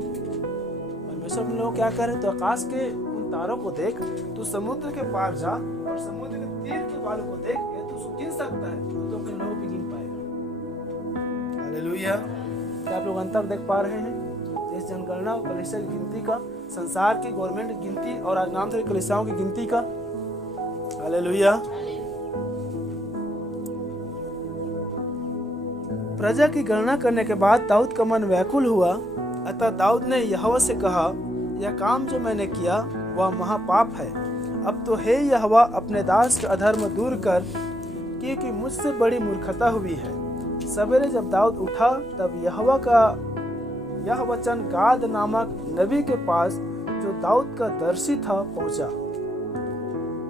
परमेश्वर लोग क्या कर रहे? तो आकाश के उन तारों को देख, तू समुद्र के पार जा और समुद्र के तीर के बालों को देख, ये तू गिन सकता है तो अपने लोगों भी गिन पाएगा। हालेलुया। क्या आप लोग अंतर देख पा रहे हैं? इस जनगणना और कलीसिया की गिनती का, संसार की गवर्नमेंट की गिनती और आज नाम से कलीसियाओं की गिनती का। हालेलुया। प्रजा की गणना करने के बाद दाऊद का मन व्याकुल हुआ, अतः दाऊद ने यहोवा से कहा, यह काम जो मैंने किया वह महापाप है। अब तो हे यहोवा, अपने दास का अधर्म दूर कर, क्योंकि मुझसे बड़ी मूर्खता हुई है। सवेरे जब दाऊद उठा, तब यहोवा का यह वचन गाद नामक नबी के पास, जो दाऊद का दर्शी था पहुंचा।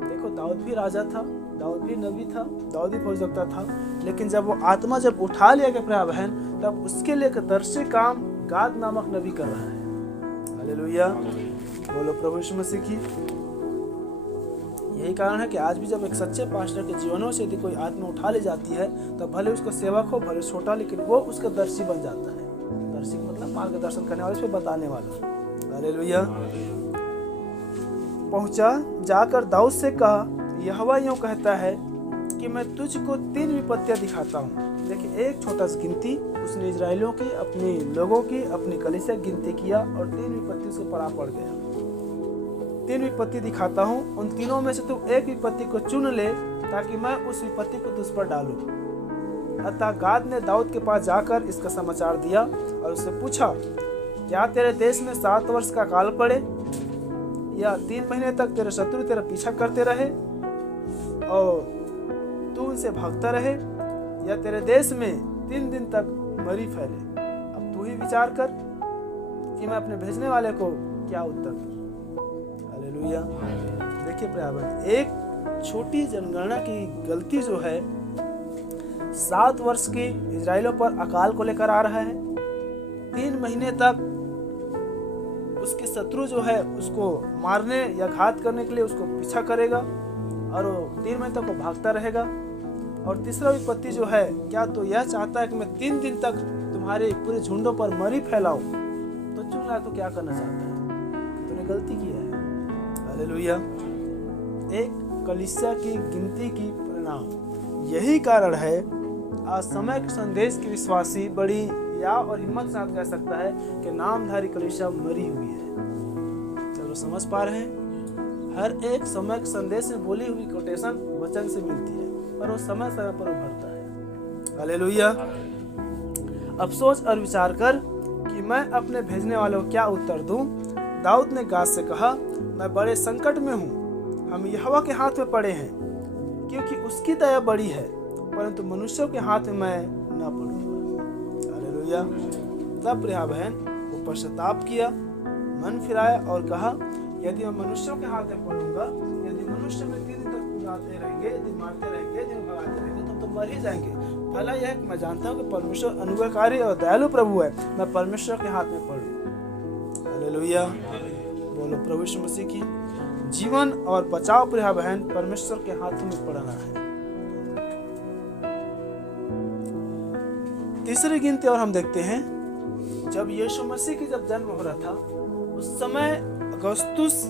देखो दाऊद भी राजा था, दाऊद भी नबी था, दाऊद भी फौजदार था, लेकिन जब वो आत्मा जब उठा लिया गया प्रिय बहन, तब उसके लिए एक दर्शी काम गाद नामक नबी कर रहा है। हालेलुया, बोलो प्रभु यीशु मसीह की। यही कारण है कि आज भी जब एक सच्चे पास्टर के जीवनों से यदि कोई आत्मा उठा ली जाती है, तो भले उसका सेवक हो, भले छोटा, लेकिन वो उसका दर्शी बन जाता है। दर्शी मतलब मार्गदर्शन करने वाले, उसको बताने वाला। हालेलुया। पहुंचा, जाकर दाऊद से कहा, यहोवा यूं कहता है कि मैं तुझको 3 विपत्तियां दिखाता हूँ। देखिए, एक छोटा सा गिनती उसने इजराइलियों की, अपने लोगों की, अपनी कलीसिया गिनती किया और 3 विपत्ति उसको पड़ा पड़ गया। 3 विपत्ति दिखाता हूँ, उन तीनों में से तू एक विपत्ति को चुन ले, ताकि मैं उस विपत्ति को तुझ पर डालूं। अतः गाद ने दाऊद के पास जाकर इसका समाचार दिया और उससे पूछा, क्या तेरे देश में 7 वर्ष का काल पड़े, या 3 महीने तक तेरे शत्रु तेरा पीछा करते रहे और तू उनसे भागता रहे, या तेरे देश में 3 दिन तक मरी फैले। अब तू ही विचार कर कि मैं अपने भेजने वाले को क्या उत्तर दूं। हालेलुया। देखिए प्रिय, एक छोटी जनगणना की गलती जो है 7 वर्ष की इजराइलों पर अकाल को लेकर आ रहा है। 3 महीने तक उसके शत्रु जो है उसको मारने या घात करने के लिए उसको पीछा करेगा और वो 3 महीने तक वो भागता रहेगा। और तीसरा विपत्ति जो है, क्या तो यह चाहता है कि मैं 3 दिन तक तुम्हारे पूरे झुंडों पर मरी फैलाऊं, तो चुन ला, तो क्या करना चाहता है? तूने गलती किया है। हालेलुया। एक कलीसिया की गिनती की परिणाम यही कारण है आज समय के संदेश के विश्वासी बड़ी या और हिम्मत साथ कह सकता है कि नामधारी कलीसिया मरी हुई है। चलो समझ पा रहे हैं, हर एक समय के संदेश में बोली हुई कोटेशन वचन से मिलती है, पर वो समय समय पर उभरता है। हालेलुया। अब सोच और विचार कर कि मैं अपने भेजने वालों को क्या उत्तर दूं। दाऊद ने गाद से कहा, मैं बड़े संकट में हूं, हम यहोवा के हाथ में पड़े हैं, क्योंकि उसकी दया बड़ी है, परंतु मनुष्यों के हाथ में मैं न पड़ूंगा। हालेलुया। तब प्रिय बहन वो पश्चाताप किया, मन फिराया और कहा, यदि मैं मनुष्यों के हाथ में पड़ूंगा, यदि मनुष्य में 3 दिन तक बुलाते रहेंगे, दिन मारते रहेंगे, दिन भगाते रहेंगे, तो मर ही जाएंगे। भला यह कि मैं जानता हूँ कि परमेश्वर अनुग्रहकारी और दयालु प्रभु है, मैं परमेश्वर के हाथ में पड़ूं। हालेलुया। बोलो प्रभु यीशु मसीह की। जीवन और बचाव प्रिय बहन परमेश्वर के हाथों में पड़ना है। तीसरी गिनती और हम देखते हैं, जब यीशु मसीह की जब जन्म हो रहा था, उस समय अगस्तुस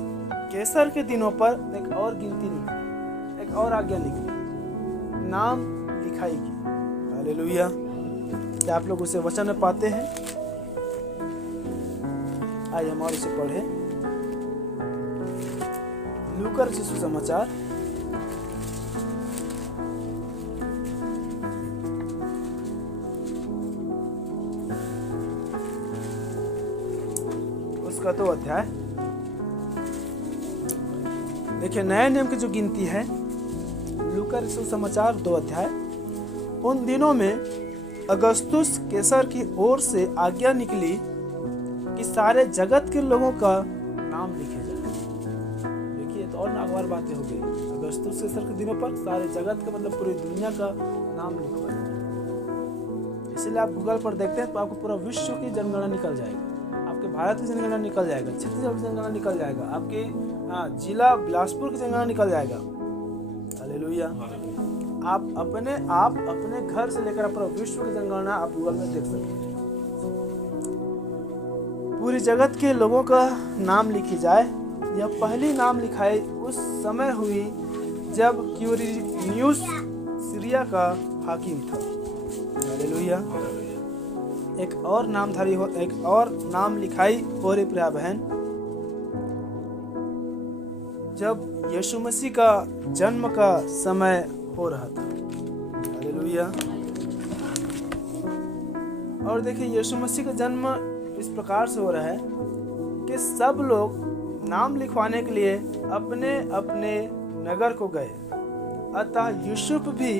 कैसर के दिनों पर एक और गिनती निकली, एक और आज्ञा निकली, नाम लिखाई की। हालेलुया। क्या आप लोग उसे वचन में पाते हैं? आइए हम और इसे पढ़ें। लूका रचित सुसमाचार उसका 2 अध्याय। देखिए, नए नियम की जो गिनती है, लूका रचित सुसमाचार 2 अध्याय। उन दिनों में अगस्तुस कैसर की ओर से आज्ञा निकली कि सारे जगत के लोगों का नाम लिखे जाए। देखिए, तो और नागवार बातें हो गई। अगस्तुस कैसर के दिनों पर सारे जगत का मतलब पूरी दुनिया का नाम लिखवाया। इसलिए आप गूगल पर देखते हैं तो आपको पूरा विश्व की जनगणना निकल जाएगी, आपके भारत की जनगणना निकल जाएगा, छत्तीसगढ़ की जनगणना निकल जाएगा, आपके जिला बिलासपुर की जनगणना निकल जाएगा। हालेलुया। आप अपने घर से लेकर पूरा विश्व की जनगणना आप गूगल में देख सकते हैं। पूरी जगत के लोगों का नाम लिखी जाए। यह पहली नाम लिखाई उस समय हुई जब क्यूरिनियुस सीरिया का हाकिम था। हालेलुया। एक और नाम लिखाई हो रही प्रिय बहन, जब यीशु मसीह का जन्म का समय हो रहा था। हालेलुया। और देखिए, यीशु मसीह का जन्म इस प्रकार से हो रहा है कि सब लोग नाम लिखवाने के लिए अपने अपने नगर को गए। अतः यूसुफ भी,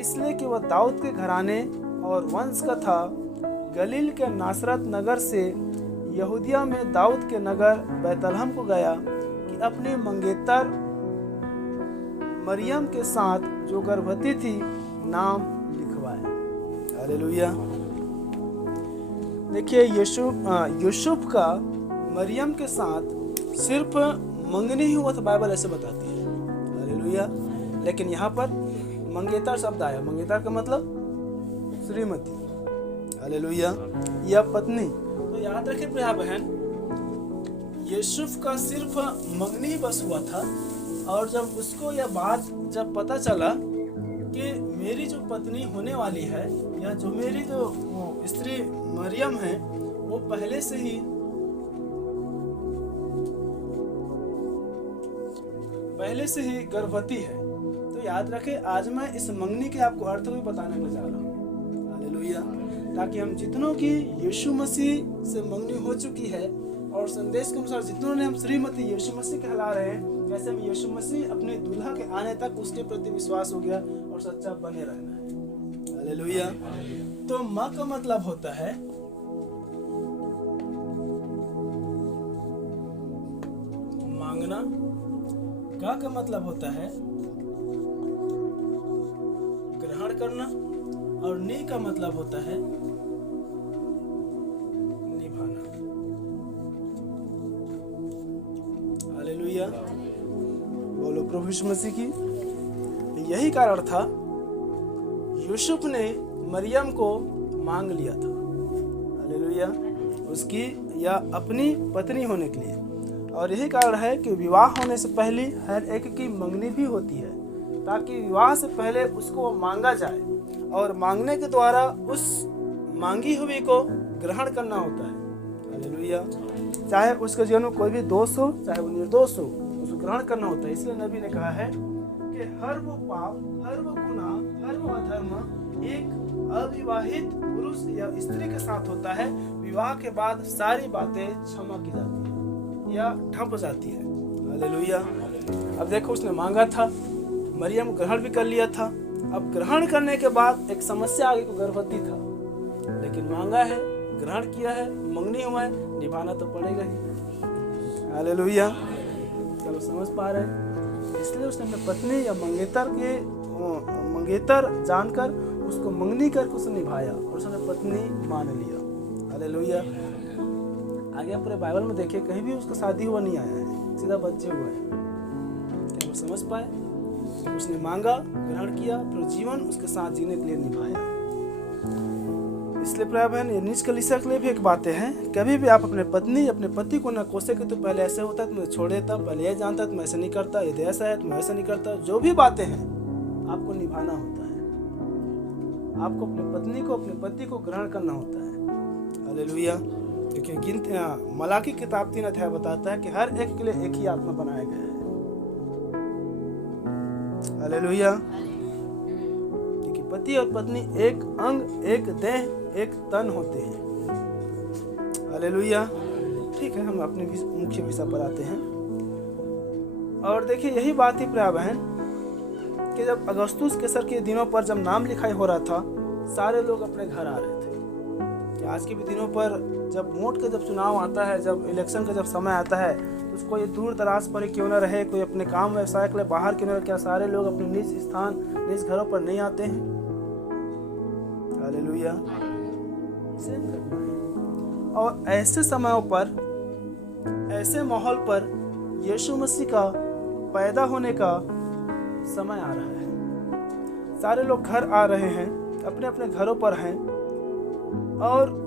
इसलिए कि वह दाऊद के घराने और वंश का था, गलील के नासरत नगर से यहूदिया में दाऊद के नगर बैतलहम को गया कि अपनी मंगेतर मरियम के साथ जो गर्भवती थी नाम लिखवाए। हालेलुया। देखिए यूसुफ का मरियम के साथ सिर्फ मंगनी ही हुआ था, बाइबल ऐसे बताती है। हालेलुया। लेकिन यहाँ पर मंगेतर शब्द आया। मंगेतर का मतलब श्रीमती। हालेलुया, या पत्नी। तो याद रखें प्रिय बहन, यूसुफ का सिर्फ मंगनी ही बस हुआ था, और जब उसको यह बात जब पता चला कि मेरी जो पत्नी होने वाली है, या जो मेरी जो स्त्री मरियम है वो पहले से ही गर्भवती है, तो याद रखें आज मैं इस मंगनी के आपको अर्थ भी बताने में जा रहा हूँ। हालेलुया। ताकि हम जितनों की यीशु मसीह से मंगनी हो चुकी है, और संदेश के अनुसार जितनों ने हम श्रीमती यीशु मसीह कहला रहे हैं, वैसे में यीशु मसीह अपने दूल्हा के आने तक उसके प्रति विश्वास हो गया और सच्चा बने रहना है। हालेलुया। तो माँ का मतलब होता है मांगना, का मतलब होता है ग्रहण करना, और नी का मतलब होता है निभाना। हालेलुया। बोलो प्रभु यीशु मसीह की। यही कारण था यूसुफ ने मरियम को मांग लिया था। हालेलुया। उसकी या अपनी पत्नी होने के लिए। और यही कारण है कि विवाह होने से पहले हर एक की मंगनी भी होती है, ताकि विवाह से पहले उसको मांगा जाए, और मांगने के द्वारा उस मांगी हुई को ग्रहण करना होता है। हालेलुया। चाहे उसके जीवन में कोई भी दोष हो, चाहे वो निर्दोष हो, उसको ग्रहण करना होता है। इसलिए नबी ने कहा है कि हर वो पाप, हर वो गुनाह, हर वो अधर्म एक अविवाहित पुरुष या स्त्री के साथ होता है। विवाह के बाद सारी बातें क्षमा की जाती है या ढंप जाती है। हालेलुया। अब देखो, उसने मांगा था, मरियम ग्रहण भी कर लिया था। अब ग्रहण करने के बाद एक समस्या आगे को गर्भवती था, लेकिन मांगा है, ग्रहण किया है, मंगनी हुआ है, निभाना तो पड़ेगा ही। हालेलुया। चलो समझ पा रहे हैं। इसलिए उसने अपने पत्नी या मंगेतर जानकर उसको मंगनी करके उसने निभाया और उसने पत्नी मान लिया। हालेलुया। आगे पूरे बाइबल में देखिए, कहीं भी उसका शादी हुआ नहीं आया है, सीधा बच्चे हुए हैं। क्या वो समझ पाए? उसने मांगा, ग्रहण किया, फिर जीवन उसके साथ जीने के लिए निभाया। इसलिए प्रिय बहन, ये नीच कलीसिया के लिए भी एक बातें हैं। कभी भी आप अपने पत्नी अपने पति को न कोसे कि तो पहले ऐसे होता है, तुम्हें छोड़ देता, पहले ये जानता है तुम ऐसा नहीं करता, ये ऐसा है तुम ऐसा नहीं करता। जो भी बातें हैं आपको निभाना होता है। आपको अपने पत्नी को, अपने पति को ग्रहण करना होता है। हालेलुया। देखिए, मलाकी किताब 3 अध्याय बताता है कि हर एक के लिए एक ही आत्मा बनाया गया है। हालेलुया। देखिए, पति और पत्नी एक अंग, एक देह, एक तन होते हैं। हालेलुया। ठीक है, हम अपने मुख्य विषय पर आते हैं। और देखिए, यही बात ही प्रिय बहन कि जब अगस्तुस कैसर के दिनों पर जब नाम लिखाई हो रहा था, सारे लोग अपने घर आ रहे थे। कि आज के भी दिनों पर जब वोट का जब चुनाव आता है, जब इलेक्शन का जब समय आता है, तो उसको ये दूर दराज पर क्यों न रहे, कोई अपने काम व्यवसाय के लिए बाहर क्यों न रहे, क्या सारे लोग अपने निज स्थान, निज घरों पर नहीं आते हैं? हालेलुया। और ऐसे समयों पर, ऐसे माहौल पर यीशु मसीह का पैदा होने का समय आ रहा है। सारे लोग घर आ रहे हैं, अपने अपने घरों पर हैं, और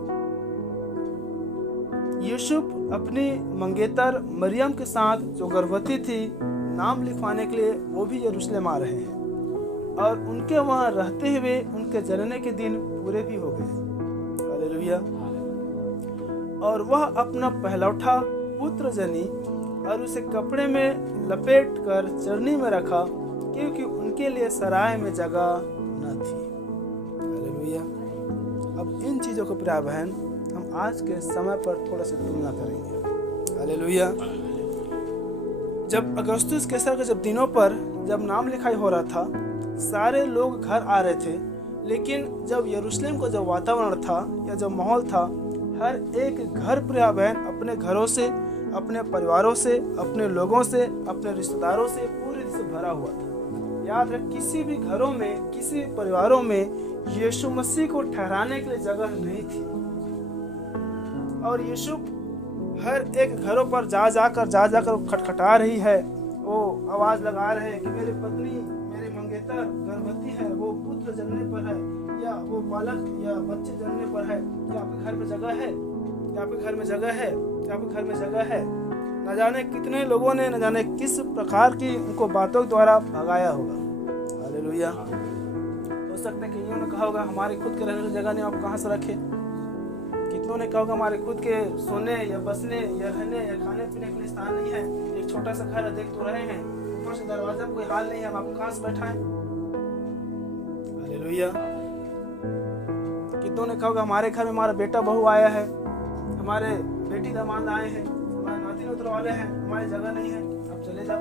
यूसुफ अपनी मंगेतर मरियम के साथ जो गर्भवती थी, नाम लिखवाने के लिए वो भी यरूशलेम आ रहे हैं। और उनके वहाँ रहते हुए उनके जनने के दिन पूरे भी हो गए। हालेलुया। और वह अपना पहलौठा पुत्र जनी और उसे कपड़े में लपेट कर चरनी में रखा, क्योंकि उनके लिए सराय में जगह न थी। हालेलुया। अब इन चीज़ों को प्रिय बहन हम आज के समय पर थोड़ा सा तुलना करेंगे। हालेलुया। जब अगस्तुस कैसर के जब दिनों पर जब नाम लिखाई हो रहा था, सारे लोग घर आ रहे थे, लेकिन जब यरूशलेम का जो वातावरण था या जो माहौल था, हर एक घर प्रिय बहन अपने घरों से, अपने परिवारों से, अपने लोगों से, अपने रिश्तेदारों से पूरी से भरा हुआ था। याद रख, किसी भी घरों में, किसी भी परिवारों में यीशु मसीह को ठहराने के लिए जगह नहीं थी। और यीशु हर एक घरों पर जा जाकर खटखटा रही है, वो आवाज लगा रहे हैं कि मेरी पत्नी, मेरे मंगेतर गर्भवती है, वो पुत्र जन्मने पर है, या वो बालक या बच्चे जन्मने पर है, क्या आपके घर में जगह है? क्या आपके घर में जगह है? क्या आपके घर में जगह है? न जाने कितने लोगों ने, न जाने किस प्रकार की उनको बातों द्वारा भगाया होगा। हालेलुया। हो सकता है कि इन्होंने कहा होगा हमारे खुद के रहने की जगह नहीं, आप कहाँ से रखें। कितनों ने कहा होगा हमारे खुद के सोने या बसने या रहने या खाने पीने के लिए स्थान नहीं है, एक छोटा सा घर देख तो रहे हैं, ऊपर से दरवाजा में कोई हाल नहीं है, हम आपको कहाँ से बैठाएं। हालेलुया। कितनों ने कहा होगा हमारे घर में हमारा बेटा बहू आया है, हमारे बेटी दामाद आए हैं, हमारे नाती नोतर वाले हैं, हमारी जगह नहीं है, आप चले जाओ।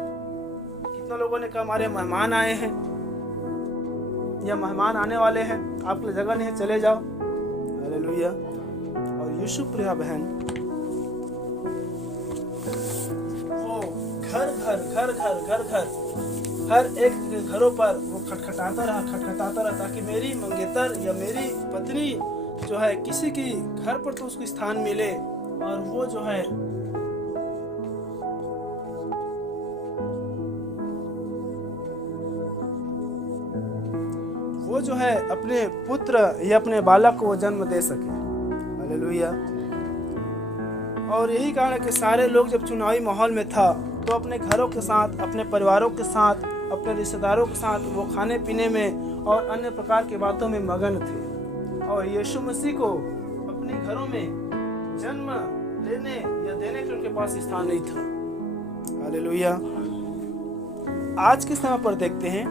कितने लोगों ने कहा हमारे मेहमान आए हैं या मेहमान आने वाले हैं, आपके लिए जगह नहीं है, चले जाओ। हालेलुया। और यीशु प्रिय बहन, वो घर हर एक घरों पर वो खटखटाता रहा ताकि मेरी मंगेतर या मेरी पत्नी जो है, किसी की घर पर तो उसको स्थान मिले। और वो जो है अपने पुत्र या अपने बालक को जन्म दे सके। हालेलुया। और यही कारण है कि सारे लोग जब चुनावी माहौल में था तो अपने घरों के साथ, अपने परिवारों के साथ, अपने रिश्तेदारों के साथ वो खाने पीने में और अन्य प्रकार की बातों में मगन थे। और यीशु मसीह को अपने घरों में जन्म लेने या देने के उनके पास स्थान नहीं था। हालेलुया। आज के समय पर देखते हैं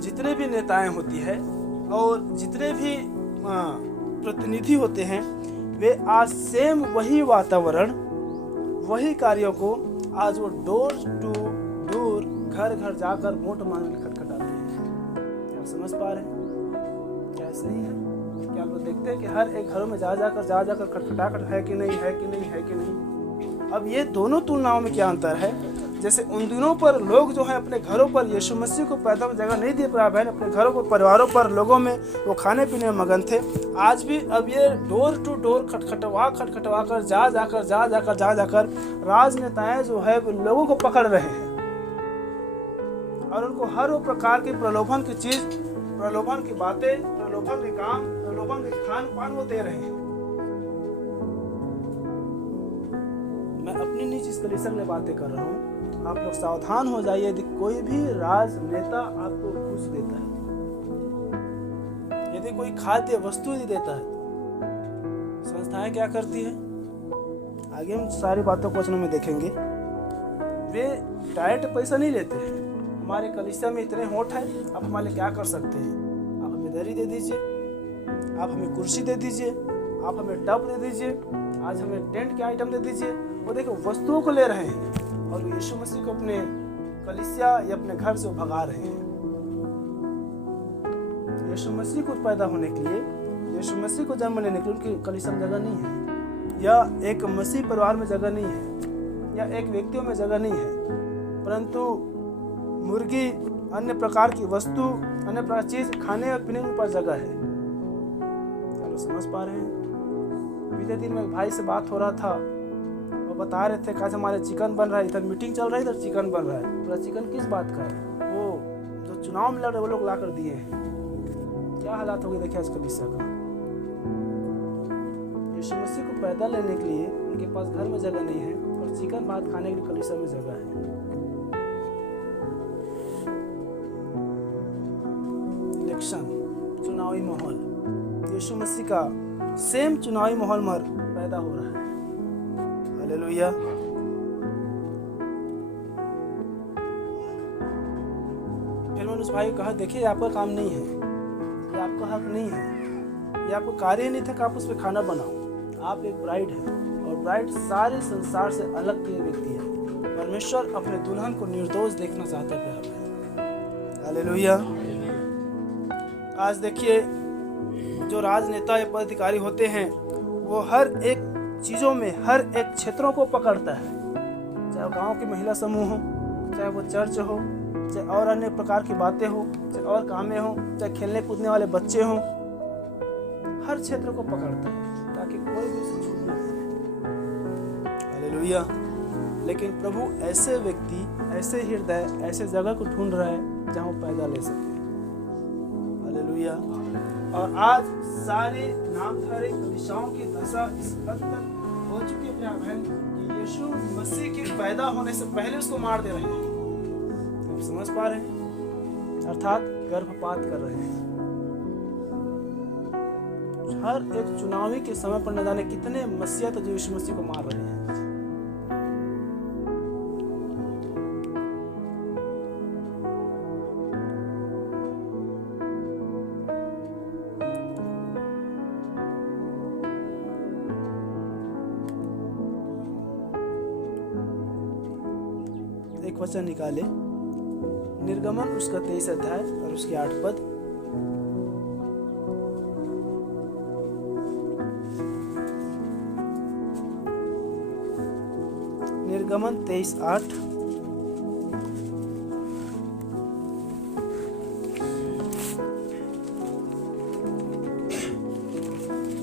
जितने भी नेताएं होती है और जितने भी प्रतिनिधि होते हैं, वे आज सेम वही वातावरण, वही कार्यों को आज वो डोर टू डोर, घर घर जाकर वोट मांगने खटखटाते हैं। क्या समझ पा रहे हैं? क्या ऐसे ही है? क्या आप लोग देखते हैं कि हर एक घरों में जा जाकर खटखटा है कि नहीं, है कि नहीं, है कि नहीं। अब ये दोनों तुलनाओं में क्या अंतर है? जैसे उन दिनों पर लोग जो है अपने घरों पर यीशु मसीह को पैदा में जगह नहीं दे पा रहे, अपने घरों पर, परिवारों पर, लोगों में वो खाने पीने में मगन थे। आज भी अब ये डोर टू डोर खटखटवा कर जा जाकर राजनेताएं जो है वो लोगों को पकड़ रहे हैं और उनको हर वो प्रकार की प्रलोभन की चीज, प्रलोभन की बातें, प्रलोभन के काम, प्रलोभन के खान पान वो दे रहे हैं। मैं अपनी निजी इस कलीसिया के लिए बातें कर रहा हूँ, आप लोग सावधान हो जाइए। यदि कोई भी राजनेता आपको घूस देता है, यदि कोई खाद्य वस्तु यदि देता है, तो संस्थाएं क्या करती है? आगे हम सारी बातों को वचनों में देखेंगे। वे डायरेक्ट पैसा नहीं लेते हैं। हमारे कलीसिया में इतने होठ है, आप हमारे लिए क्या कर सकते हैं? आप हमें दरी दे दीजिए, आप हमें कुर्सी दे दीजिए, आप हमें टब दे दीजिए, आज हमें टेंट के आइटम दे दीजिए। वो देखो वस्तुओं को ले रहे हैं और यीशु मसीह को अपने कलीसिया या अपने घर से भगा रहे हैं। यीशु मसीह को पैदा होने के लिए, यीशु मसीह को जन्म लेने के लिए उनकी कलीसिया में जगह नहीं है, या एक मसीह परिवार में जगह नहीं है, या एक व्यक्तियों में जगह नहीं है, परंतु मुर्गी, अन्य प्रकार की वस्तु, अन्य प्रकार की चीज खाने और पीने के पास जगह है। चलो समझ पा रहे हैं? बीते दिन में भाई से बात हो रहा था, वो बता रहे थे कैसे हमारे चिकन बन रहा है, इधर मीटिंग चल रहा है, इधर चिकन बन रहा है। पूरा चिकन किस बात का है? वो जो चुनाव में लड़ रहे वो लोग ला कर दिए हैं। क्या हालात हो गए देखिए आज कलीसिया का। यीशु मसीह को पैदा लेने के लिए उनके पास घर में जगह नहीं है और चिकन भात खाने के लिए कलीसिया में जगह है। इलेक्शन, चुनावी माहौल, यीशु मसीह का सेम चुनावी माहौल में पैदा हो रहा है। हालेलुया। फिर मैंने उस भाई को कहा, देखिए आपका काम नहीं है, ये आपका हक नहीं है, ये आपको कार्य नहीं था कि आप उस पर खाना बनाओ। आप एक ब्राइड है और ब्राइड सारे संसार से अलग की व्यक्ति है। परमेश्वर अपने दुल्हन को निर्दोष देखना चाहता है। हालेलुया। आज देखिए जो राजनेता या पदाधिकारी होते हैं वो हर एक चीज़ों में, हर एक क्षेत्रों को पकड़ता है, चाहे गांव की महिला समूह हो, चाहे वो चर्च हो, चाहे और अन्य प्रकार की बातें हो, चाहे और कामें हो, चाहे खेलने कूदने वाले बच्चे हों, हर क्षेत्र को पकड़ता है ताकि कोई भी उसे छूट ना पाए। हालेलुया। लेकिन प्रभु ऐसे व्यक्ति, ऐसे हृदय, ऐसे जगह को ढूंढ रहा है जहाँ वो पैदा ले सके। हालेलुया। और आज सारे नामधारी कलीसियाओं की दशा इस हद तक हो चुकी है प्रिय बहन कि यीशु मसीह के पैदा होने से पहले उसको मार दे रहे हैं। आप समझ पा रहे हैं? अर्थात गर्भपात कर रहे हैं। हर एक चुनावी के समय पर न जाने कितने मसीहा जो यीशु मसीह को मार रहे हैं। एक वचन निकाले, निर्गमन उसका 23 अध्याय और उसके 8 पद। निर्गमन 23:8।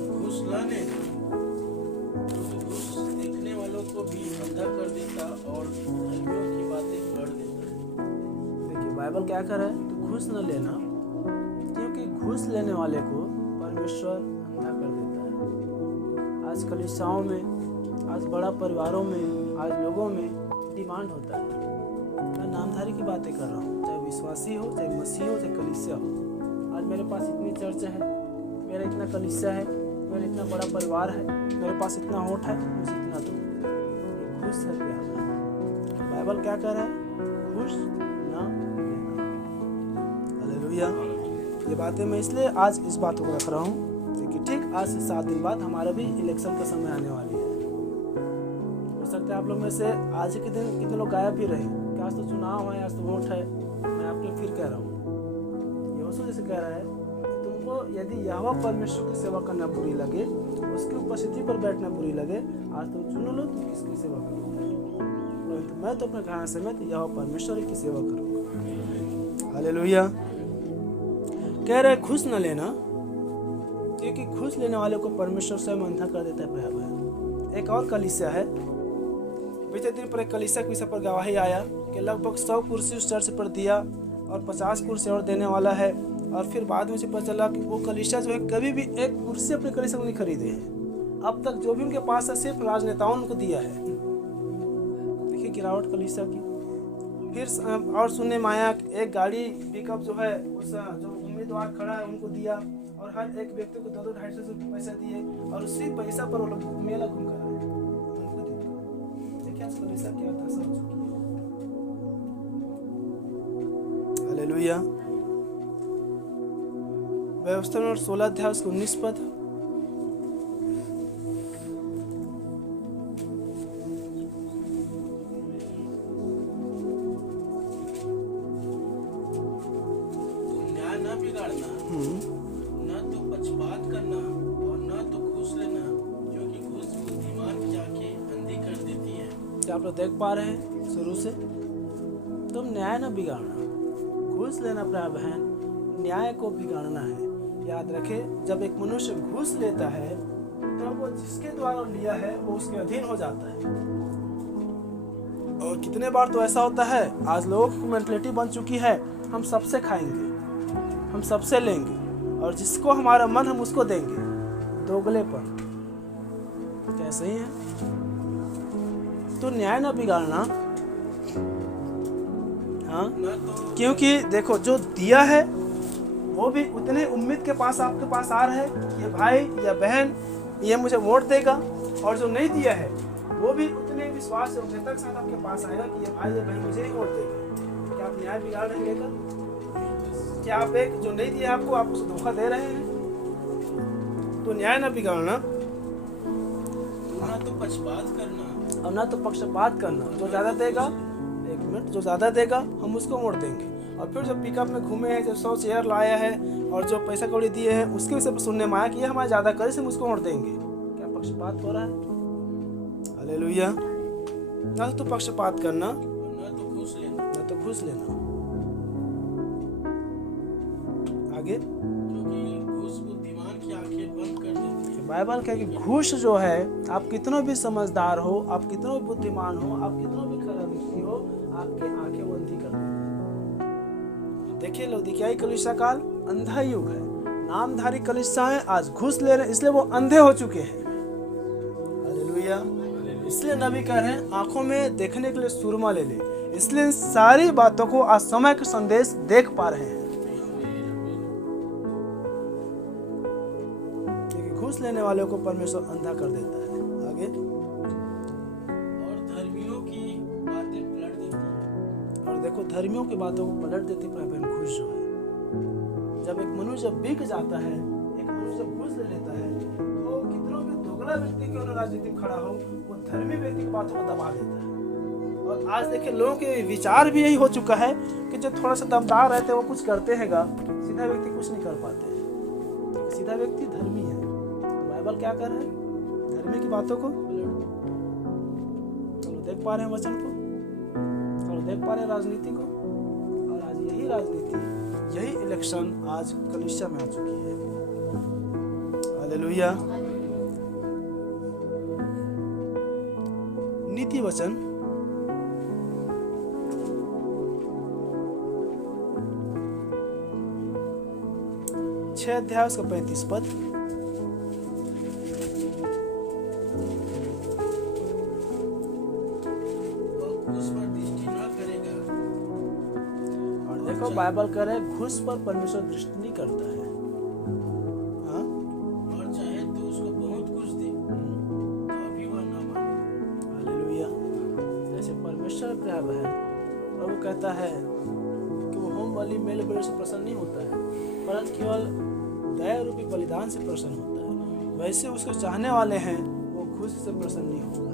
घूस लाने घूस देखने वालों को भी अंधा कर देता और धर्मियों की बातें कर देता। देखिए बाइबल क्या कर रहा है, तो घूस न लेना, क्योंकि घूस लेने वाले को परमेश्वर अंधा कर देता है। आज कलीसियाओं में, आज बड़ा परिवारों में, आज लोगों में डिमांड होता है। मैं नामधारी की बातें कर रहा हूँ, चाहे विश्वासी हो, चाहे मसीह हो, चाहे कलीसिया हो। आज मेरे पास इतनी चर्च है, मेरा इतना कलीसिया है, मेरा इतना बड़ा परिवार है, मेरे पास इतना होठ है, मुझे इतना दो। घूस है प्यार। बाइबल क्या कर रहा है, घूस ना लेना। हालेलुया। ये बातें मैं इसलिए आज इस बात को रख रहा हूँ क्योंकि ठीक आज से 7 दिन बाद हमारा भी इलेक्शन का समय आने वाली है। हो सकता है आप लोग में से आज के दिन कितने लोग गायब भी रहे कि आज तो चुनाव है, आज तो वोट है। मैं आपको फिर कह रहा हूँ, यहोशू जैसे कह रहा है कि तुमको यदि यहोवा परमेश्वर की सेवा करना बुरी लगे, उसकी उपस्थिति पर बैठना बुरी लगे, आज तुम चुन लो तुम किसकी सेवा करोगे। मैं तो अपने घराने समेत यहोवा परमेश्वर की सेवा करूँगा। हालेलुया। कह रहे घूस न लेना, क्योंकि घूस लेने वाले को परमेश्वर स्वयं अंधा कर देता है। प्यार। एक और कलीसिया है, बीते दिन पर एक कलीसिया के विषय पर गवाही आया कि लगभग 100 कुर्सी उस चर्च पर दिया और 50 कुर्सी और देने वाला है। और फिर बाद में मुझे पता चला कि वो कलीसिया जो है कभी भी एक कुर्सी अपने कलीसिया को नहीं खरीदे हैं। अब तक जो भी उनके पास है सिर्फ राजनेताओं ने उनको दिया है। देखिए गिरावट कलीसिया की। फिर और सुनने में आया एक गाड़ी पिकअप जो है उस जो उम्मीदवार खड़ा है उनको दिया और हर एक व्यक्ति को 200-250 पैसा दिए और उसी पैसा पर वो लोग मेला घूम कर आए। उनको देखिए आज कलीसिया क्या दशा हो चुकी है। हालेलुया। व्यवस्था नंबर 16 अध्याय 19 पद। न बिगाड़ना, न तो पक्षपात करना और न तो घूस लेना, क्योंकि घूस बुद्धिमान की आंखें अंधी कर देती है। क्या आप लोग देख पा रहे हैं शुरू से? तुम न्याय न बिगाड़ना। घूस लेना प्राय बहन न्याय को बिगाड़ना है। याद रखे, जब एक मनुष्य घूस लेता है तब वो जिसके द्वारा लिया है वो उसके अधीन हो जाता है। और कितने बार तो ऐसा होता है, आज लोगों की मेंटलिटी बन चुकी है, हम सबसे खाएंगे, हम सबसे लेंगे और जिसको हमारा मन हम उसको देंगे। दोगलेपन। क्या सही है? तो न्याय न बिगाड़ना। हाँ, क्योंकि देखो जो दिया है वो भी उतने उम्मीद के पास आपके पास आ रहा है कि भाई या बहन ये मुझे वोट देगा, और जो नहीं दिया है वो भी उतने विश्वास और योग्यता के साथ आपके पास आएगा कि ये भाई या बहन मुझे ही वोट देगा। क्या आप न्याय बिगाड़ रहे हैं लेकर? क्या आप एक जो नहीं दिया आपको, आप उसे धोखा दे रहे हैं? तो न्याय न बिगाड़ना, ना तो पक्षपात करना और ना तो पक्षपात करना। जो ज़्यादा देगा, एक मिनट, जो ज़्यादा देगा हम उसको वोट देंगे। और फिर जब पिकअप में घूमे हैं, जब 100 चेयर लाया है और जो पैसा कौड़ी दिए हैं उसके विषय पर सुनने में आया कि ये हमारे ज़्यादा करे से हम उसको वोट देंगे। क्या पक्षपात हो रहा है? हालेलुया। न तो पक्षपात करना, और न तो घूस लेना, न तो घूस लेना। आगे क्योंकि घूस बुद्धिमान की आंखें बंद कर देती है। बाइबल कहे कि घूस जो है, आप कितना भी समझदार हो, आप कितना भी बुद्धिमान हो, आप कितना भी खरा व्यक्ति हो, आपकी आंखें बंद ही कर देती। देखिए लौदीकियाई कलीसिया काल अंधा युग है। नामधारी कलीसियाएं आज घूस ले रहे हैं, इसलिए वो अंधे हो चुके हैं। हालेलुया। इसलिए नबी कह रहे हैं आंखों में देखने के लिए सुरमा ले ले। इसलिए इन सारी बातों को आज समय के संदेश देख पा रहे हैं। क्योंकि घूस लेने वालों को परमेश्वर अंधा कर देता है। आगे और धर्मियों की बातें पलट देती है। और देखो धर्मियों की बातों को पलट देती है घूस जो है। जब एक मनुष्य जब बिक जाता है, एक मनुष्य जब घूस ले लेता है, तो कितनों भी दोगला व्यक्ति क्यों न राजनीति में खड़ा हो, वो धर्मी व्यक्ति की बातों को दबा देता है। और आज देखिए लोगों के विचार भी यही हो चुका है कि जो थोड़ा सा दमदार रहते हैं वो कुछ करते हैं, सीधा व्यक्ति कुछ नहीं कर पाते हैं। सीधा व्यक्ति धर्मी है। बाइबल क्या कर रहा है? धर्मी की बातों को चलो देख पा रहे हैं, वचन को चलो देख पा रहे हैं, राजनीति को। और आज यही राजनीति, यही इलेक्शन आज कलीसिया में आ चुकी है। हालेलुया। नीति वचन 6 अध्याय उसका 35 पद। घूस पर दृष्टि न करेगा। और देखो बाइबल कह रहा है घूस पर परमेश्वर दृष्टि नहीं करता है। हाँ? और चाहे तो उसको बहुत कुछ दे, तो भी वह न माने। हालेलुया। जैसे परमेश्वर प्रिय बहन, प्रभु कहता है कि वो होम बलि मेल बलि से प्रसन्न नहीं होता है, परंतु केवल दया रूपी बलिदान से प्रसन्न होता है। वैसे उसको चाहने वाले हैं वो घूस से प्रसन्न नहीं होगा।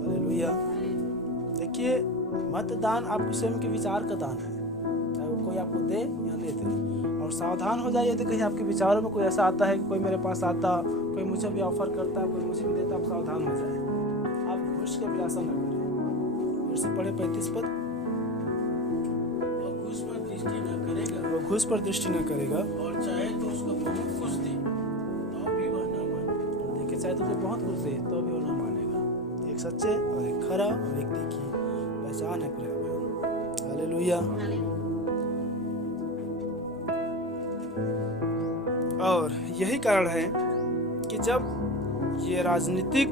हालेलुया। देखिए मतदान आपके स्वयं के विचार का दान है, चाहे वो कोई आपको दे या नहीं दे। और सावधान हो जाइए यदि कहीं आपके विचारों में कोई ऐसा आता है कि कोई मेरे पास आता, कोई मुझे भी ऑफर करता है, कोई मुझे भी देता, आप सावधान हो जाए। आप घूस का भी आशा न करें। फिर से पढ़े 35 पद। वह घूस पर दृष्टि न करेगा। वो घूस पर दृष्टि न करेगा। और चाहे तो उसको बहुत कुछ दे, तो भी वह न माने। देखिए चाहे तुझे बहुत कुछ दे तो भी वो न मानेगा। एक सच्चे और एक खरा व्यक्ति की पहचान है प्रिय बहन। हालेलुया। और यही कारण है कि जब ये राजनीतिक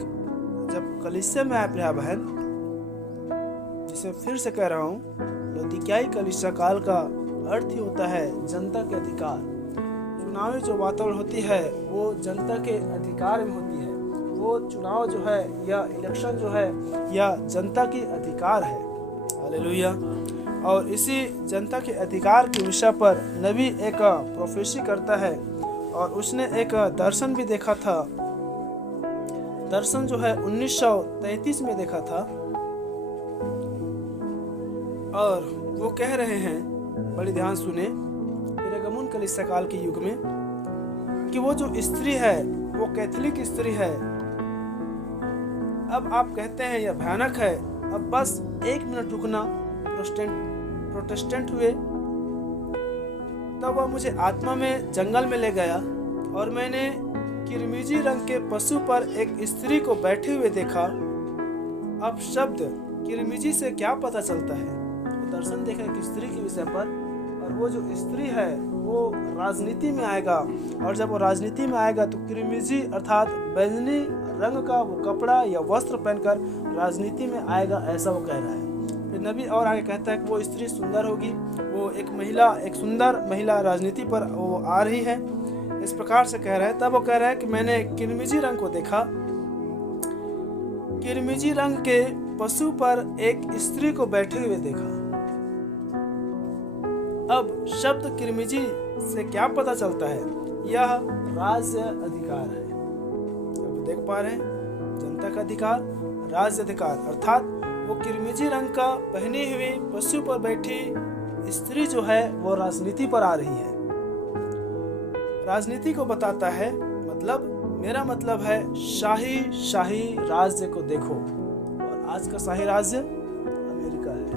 जब कलीसिया में आए प्रिय बहन, जिसे फिर से कह रहा हूँ, लौदीकियाई कलीसिया काल का अर्थ ही होता है जनता के अधिकार। चुनावी जो वातावरण होती है वो जनता के अधिकार में होती है। वो चुनाव जो है या इलेक्शन जो है या जनता की अधिकार है। हालेलुया। और इसी जनता के अधिकार के विषय पर नबी एक प्रोफेसी करता है और उसने एक दर्शन भी देखा था। दर्शन जो है 1933 में देखा था। और वो कह रहे हैं, बड़ी ध्यान सुने, पेरगमुन कलीसिया काल के युग में, कि वो जो स्त्री है वो कैथोलिक स्त्री है। अब आप कहते हैं यह भयानक है, अब बस 1 मिनट रुकना। प्रोटेस्टेंट हुए, तब वह मुझे आत्मा में जंगल में ले गया और मैंने किरमिजी रंग के पशु पर एक स्त्री को बैठे हुए देखा। अब शब्द किरमिजी से क्या पता चलता है? तो दर्शन देखा एक स्त्री के विषय पर, और वो जो स्त्री है वो राजनीति में आएगा। और जब वो राजनीति में आएगा तो किरमिजी अर्थात बैंगनी रंग का वो कपड़ा या वस्त्र पहनकर राजनीति में आएगा, ऐसा वो कह रहा है। फिर नबी और आगे कहता है कि वो स्त्री सुंदर होगी, वो एक महिला, एक सुंदर महिला राजनीति पर वो आ रही है, इस प्रकार से कह रहा है। तब वो कह रहा है कि मैंने किरमिजी रंग को देखा, किरमिजी रंग के पशु पर एक स्त्री को बैठे हुए देखा। अब शब्द किरमिजी से क्या पता चलता है? यह राज्य अधिकार है। अब देख पा रहे हैं, जनता का अधिकार, राज्य अधिकार, अर्थात वो किरमिजी रंग का पहने हुए पशु पर बैठी स्त्री जो है वो राजनीति पर आ रही है। राजनीति को बताता है, मतलब मेरा मतलब है शाही राज्य को देखो, और आज का शाही राज्य अमेरिका है।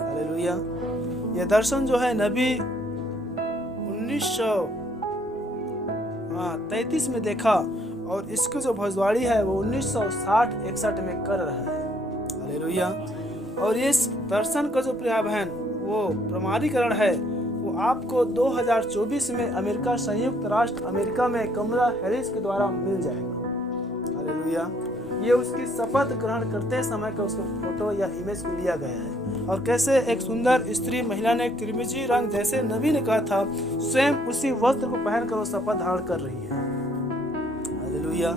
हालेलुया। यह दर्शन जो है नबी 1933 में देखा, और इसकी जो भविष्यवाणी है वो 1960-61 में कर रहा है। हालेलुया। और इस दर्शन का जो प्रिय बहन वो प्रमाणीकरण है, वो आपको 2024 में अमेरिका, संयुक्त राष्ट्र अमेरिका में कमला हैरिस के द्वारा मिल जाएगा। हालेलुया। ये उसकी शपथ ग्रहण करते समय का उसका फोटो या इमेज को लिया गया है, और कैसे एक सुंदर स्त्री महिला ने किरमिजी रंग, जैसे नबी ने कहा था, स्वयं उसी वस्त्र को पहनकर वो शपथ धारण कर रही है। हालेलुया।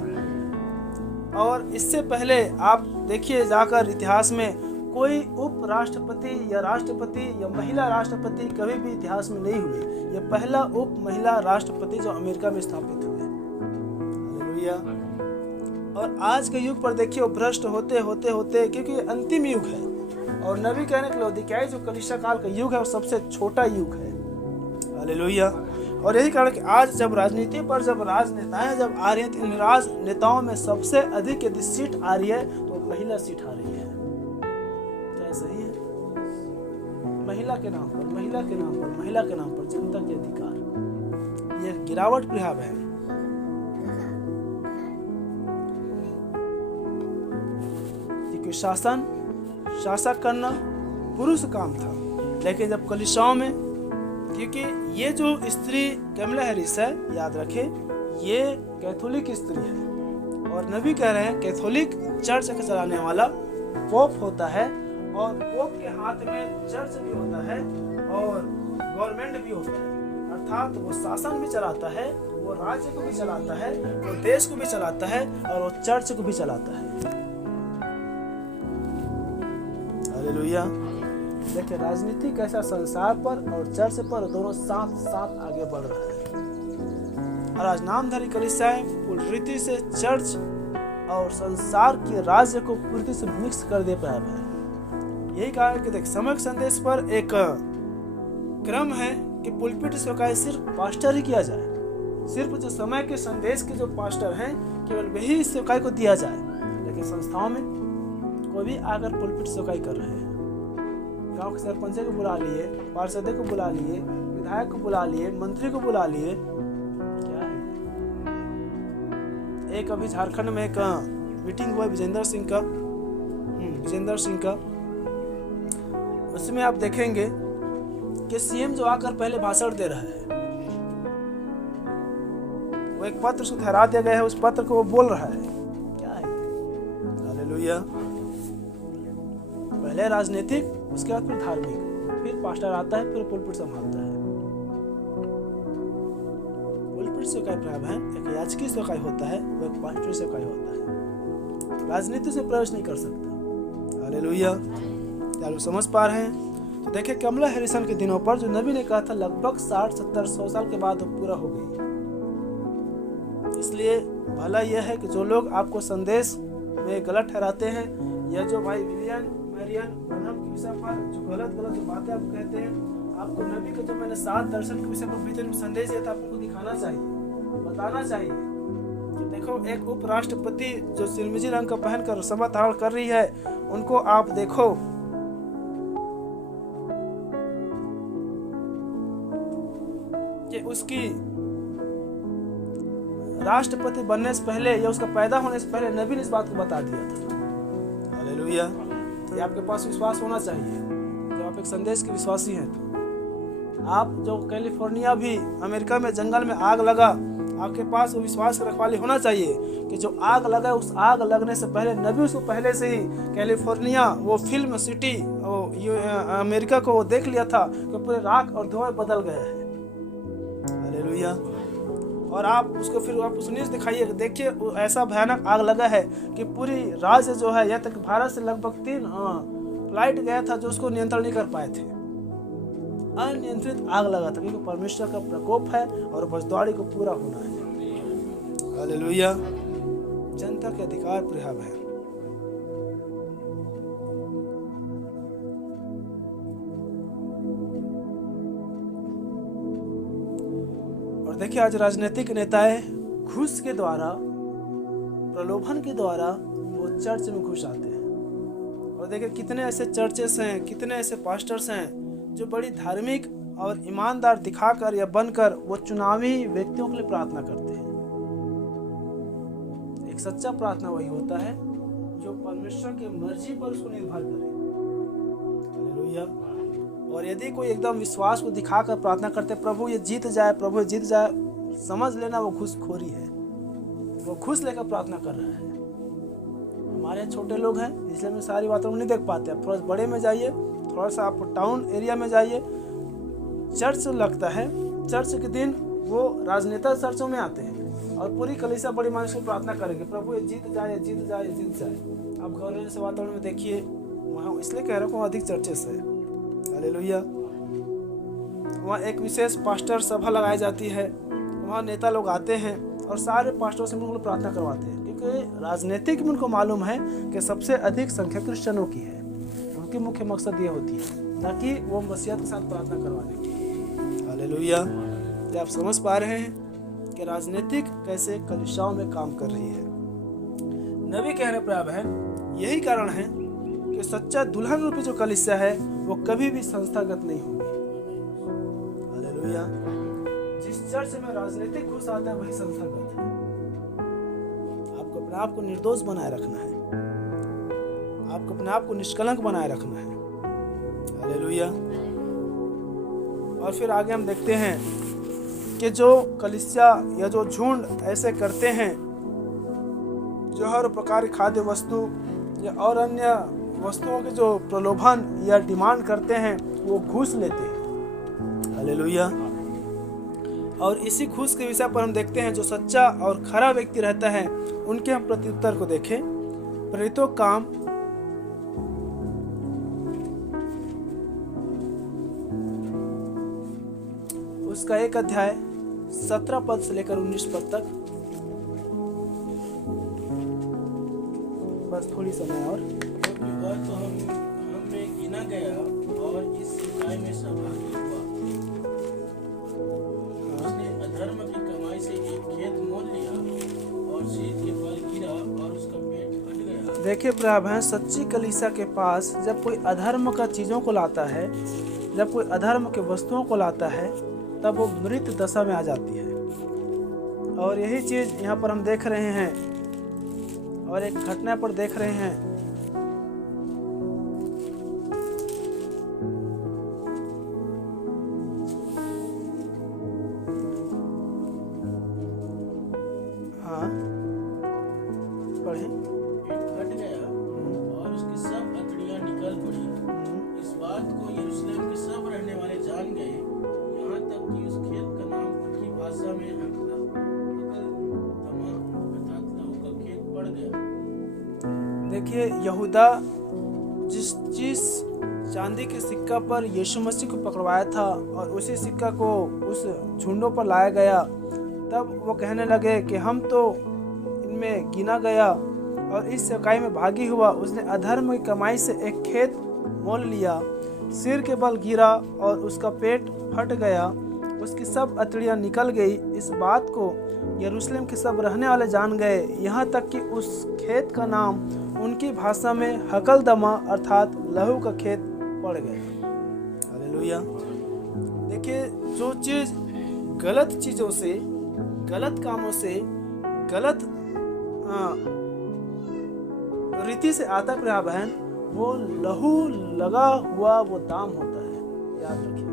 और इससे पहले आप देखिए जाकर इतिहास में कोई उपराष्ट्रपति या राष्ट्रपति या महिला राष्ट्रपति कभी भी इतिहास में नहीं हुए। ये पहला उप महिला राष्ट्रपति जो अमेरिका में स्थापित हुए। हालेलुया। और आज के युग पर देखिए भ्रष्ट होते होते होते, क्योंकि अंतिम युग है, और नबी कहने के लौदीकियाई जो कलीसिया काल का युग है वो सबसे छोटा युग है। हालेलुया। और यही कारण कि आज जब राजनीति पर जब राजनेताएं जब आ रही हैं, तो इन राजनेताओं में सबसे अधिक यदि सीट आ रही है तो महिला सीट आ रही है। क्या सही है? महिला के नाम पर, महिला के नाम पर, महिला के नाम पर जनता के अधिकार, ये गिरावट प्रभाव है। क्योंकि शासक करना पुरुष काम था, लेकिन जब कलीसियाओं में, क्योंकि ये जो स्त्री कमला हैरिस है, याद रखें ये कैथोलिक स्त्री है, और नबी कह रहे हैं कैथोलिक चर्च का चलाने वाला पोप होता है, और पोप के हाथ में चर्च भी होता है और गवर्नमेंट भी होता है, अर्थात वो शासन भी चलाता है, वो राज्य को भी चलाता है, वो देश को भी चलाता है, और वो चर्च को भी चलाता है। हालेलुया। देखिए राजनीति कैसा संसार पर और चर्च पर दोनों साथ साथ आगे बढ़ रहा है, और आज नामधारी कलीसियाएं पूरी रीति से चर्च और संसार के राज्य को पूरी रीति से मिक्स कर दे पाया है। यही कारण कि देख समय संदेश पर एक क्रम है कि पुलपिट सेवकाई सिर्फ पास्टर ही किया जाए, सिर्फ जो समय के संदेश के जो पास्टर हैं केवल वही इस सेवकाई को दिया जाए, लेकिन संस्थाओं में कोई भी आकर पुलपिट सेवकाई कर रहे हैं। गांव के सरपंच को बुला लिए, पार्षद को बुला लिए, विधायक को बुला लिए, मंत्री को बुला लिए, क्या है? एक अभी झारखंड में एक मीटिंग हुआ विजेंद्र सिंह का, उसमें आप देखेंगे कि सीएम जो आकर पहले भाषण दे रहा है, वो एक पत्र से ठहरा दिया गया है, उस पत्र को वो बोल रहा है, क्या है? हालेलुया। पहले राजनीतिक, उसके बाद फिर धार्मिक, फिर पास्टर आता है, फिर पुलपिट संभालता है। पुलपिट सेवकाई प्रारंभ है, एक याजकी सेवकाई होता है, वो एक पास्टर सेवकाई होता है, राजनीति से प्रवेश नहीं कर सकता। हालेलुया। क्या लोग समझ पा रहे हैं? तो देखिए कमला हैरिसन के दिनों पर जो नबी ने कहा था लगभग 60-70-100 साल के बाद वो पूरा हो गई। इसलिए भला यह है कि जो लोग आपको संदेश में गलत ठहराते हैं, या जो भाई विलियम मैरियन ब्रनहम के विषय पर जो गलत जो बातें आप कहते हैं, आपको नबी का जो मैंने 7 दर्शन के विषय पर भीतर में संदेश दिया था, आपको दिखाना चाहिए, बताना चाहिए। तो देखो एक उपराष्ट्रपति जो किरमिजी रंग का पहनकर शपथ धारण कर रही है, उनको आप देखो, कि उसकी राष्ट्रपति बनने से पहले या उसका पैदा होने से पहले नबी ने इस बात को बता दिया था। हालेलुया। ये आपके पास विश्वास होना चाहिए, जब आप एक संदेश के विश्वासी हैं। तो आप जो कैलिफोर्निया भी अमेरिका में जंगल में आग लगा, आपके पास वो विश्वास रखवाली होना चाहिए कि जो आग लगा उस आग लगने से पहले नबी उसको पहले से ही कैलिफोर्निया वो फिल्म सिटी अमेरिका को वो देख लिया था कि पूरे राख और धुआं बदल गया है। हालेलुया। और आप उसको फिर आप उस न्यूज़ दिखाइए, देखिए ऐसा भयानक आग लगा है कि पूरी राज्य जो है, यहाँ तक भारत से लगभग 3 फ्लाइट गया था जो उसको नियंत्रण नहीं कर पाए थे। अनियंत्रित आग लगा था, क्योंकि परमेश्वर का प्रकोप है और भविष्यवाणी को पूरा होना है। हालेलुया। जनता के अधिकार प्रभाव है। और देखिए आज राजनीतिक नेताएं घूस के द्वारा, प्रलोभन के द्वारा वो चर्च में घुस आते हैं। और देखिए कितने ऐसे चर्चेस हैं, कितने ऐसे पास्टर्स हैं जो बड़ी धार्मिक और ईमानदार दिखाकर या बनकर वो चुनावी व्यक्तियों के लिए प्रार्थना करते हैं। एक सच्चा प्रार्थना वही होता है जो परमेश्वर की मर्जी पर उसको निर्भर करे। हालेलुया। और यदि कोई एकदम विश्वास को दिखाकर प्रार्थना करते प्रभु ये जीत जाए, प्रभु ये जीत जाए, समझ लेना वो घूसखोरी है, वो घूस लेकर प्रार्थना कर रहा है। हमारे यहाँ छोटे लोग हैं इसलिए हम सारी बातों को नहीं देख पाते। आप थोड़ा सा बड़े में जाइए, थोड़ा सा आप टाउन एरिया में जाइए, चर्च लगता है, चर्च के दिन वो राजनेता चर्चों में आते हैं और पूरी कलीसिया बड़ी मान से प्रार्थना करेंगे प्रभु ये जीत जाए, जीत जाए, जीत जाए। आप गवर्नर से वातावरण में देखिए, वहाँ इसलिए कह रहा हूँ वहाँ अधिक चर्चेस है। हालेलुया। वहाँ एक विशेष पास्टर सभा लगाई जाती है, वहाँ नेता लोग आते हैं और सारे पास्टरों से उनको प्रार्थना करवाते हैं, क्योंकि राजनीतिक में उनको मालूम है कि सबसे अधिक संख्या क्रिश्चियनों की है। उनकी मुख्य मकसद ये होती है ताकि वो मसीहा के साथ प्रार्थना करवाने की। हालेलुया। क्या आप समझ पा रहे हैं कि राजनीतिक कैसे कलीसियाओं में काम कर रही है? नबी कहने पर है यही कारण है कि सच्चा दुल्हन रूपी जो कलीसिया है वो कभी भी संस्थागत नहीं होगी। हालेलुया। जिस चर्च में राजनीतिक घुस आता है वही संस्थागत है। आपको अपने आप को निर्दोष बनाए रखना है, आपको अपने आप को निष्कलंक बनाए रखना है। हालेलुया। और फिर आगे हम देखते हैं कि जो कलीसिया या जो झुंड ऐसे करते हैं जो हर प्रकार की खाद्य वस्तु या और अन्य वस्तुओं के जो प्रलोभन या डिमांड करते हैं वो घूस लेते हैं। हालेलुया। और इसी घूस के विषय पर हम देखते हैं जो सच्चा और खरा व्यक्ति रहता है उनके हम प्रत्युत्तर को देखें। प्रेरितों काम उसका 1 अध्याय 17 पद से लेकर 19 पद तक। बस थोड़ी समय और युवा तो हमें गिना गया और इस सिकाई में सहभागी हुआ। उसने अधर्म की कमाई से एक खेत मोल लिया और शीत के फल गिरा और उसका पेट फट गया। देखिए प्राय सच्ची कलीसिया के पास जब कोई अधर्म का चीजों को लाता है, जब कोई अधर्म के वस्तुओं को लाता है तब वो मृत दशा में आ जाती है। और यही चीज यहाँ पर हम देख रहे हैं और एक घटना पर देख रहे हैं। हाँ पढ़े। पेट फट गया और उसकी सब अतड़ियां निकल पड़ी। इस बात को यरूशलेम के सब रहने वाले जान गए, यहाँ तक कि उस खेत का नाम उनकी भाषा में पड़ गया। देखिए यहूदा जिस चांदी के सिक्का पर यीशु मसीह को पकड़वाया था और उसी सिक्का को उस झुंडों पर लाया गया, तब वो कहने लगे कि हम तो इनमें गिना गया और इस सेवकाई में भागी हुआ। उसने अधर्म की कमाई से एक खेत मोल लिया, सिर के बल गिरा और उसका पेट फट गया, उसकी सब अतड़ियाँ निकल गई। इस बात को यरूशलेम के सब रहने वाले जान गए, यहाँ तक कि उस खेत का नाम उनकी भाषा में हकलदमा अर्थात लहू का खेत पड़ गया। हालेलुया। देखिए जो चीज गलत चीजों से, गलत कामों से, गलत रीति से आता प्रिय बहन, वो लहू लगा हुआ वो दाम होता है, याद रखिए।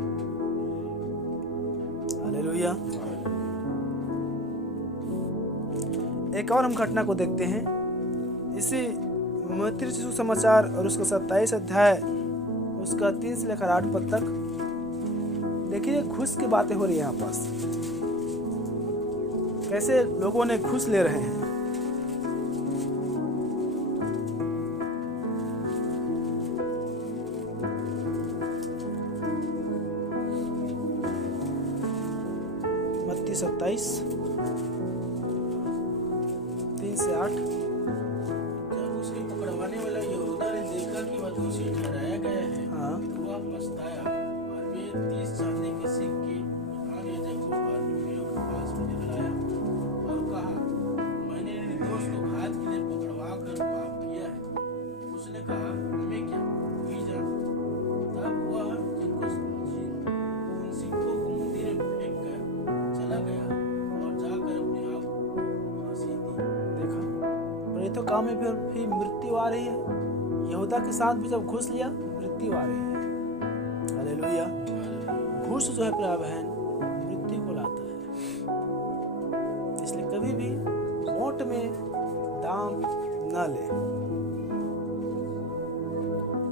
हालेलुया। एक और हम घटना को देखते हैं इसी मत्ती सुसमाचार और उसका 27 अध्याय उसका 3 से लेकर 8 पद तक। देखिए घूस की बातें हो रही है यहाँ पास, कैसे लोगों ने घूस ले रहे हैं। मत्ती 27 3 से 8। जब उसे पकड़वाने वाला यहूदा ने देखा कि वह दोषी ठहराया गया है, हाँ। तो वह पछताया और वे 30 चांदी के सिक्के आने जगहों पर आदमियों के पास मुझे लाया और कहा प्रीतो काम में भी मृत्यु आ रही है। यहूदा के साथ भी जब घूस लिया, मृत्यु आ रही है। हालेलुया। घूस जो है प्रिय बहन मृत्यु को लाता है, इसलिए कभी भी मोट में दाम न ले।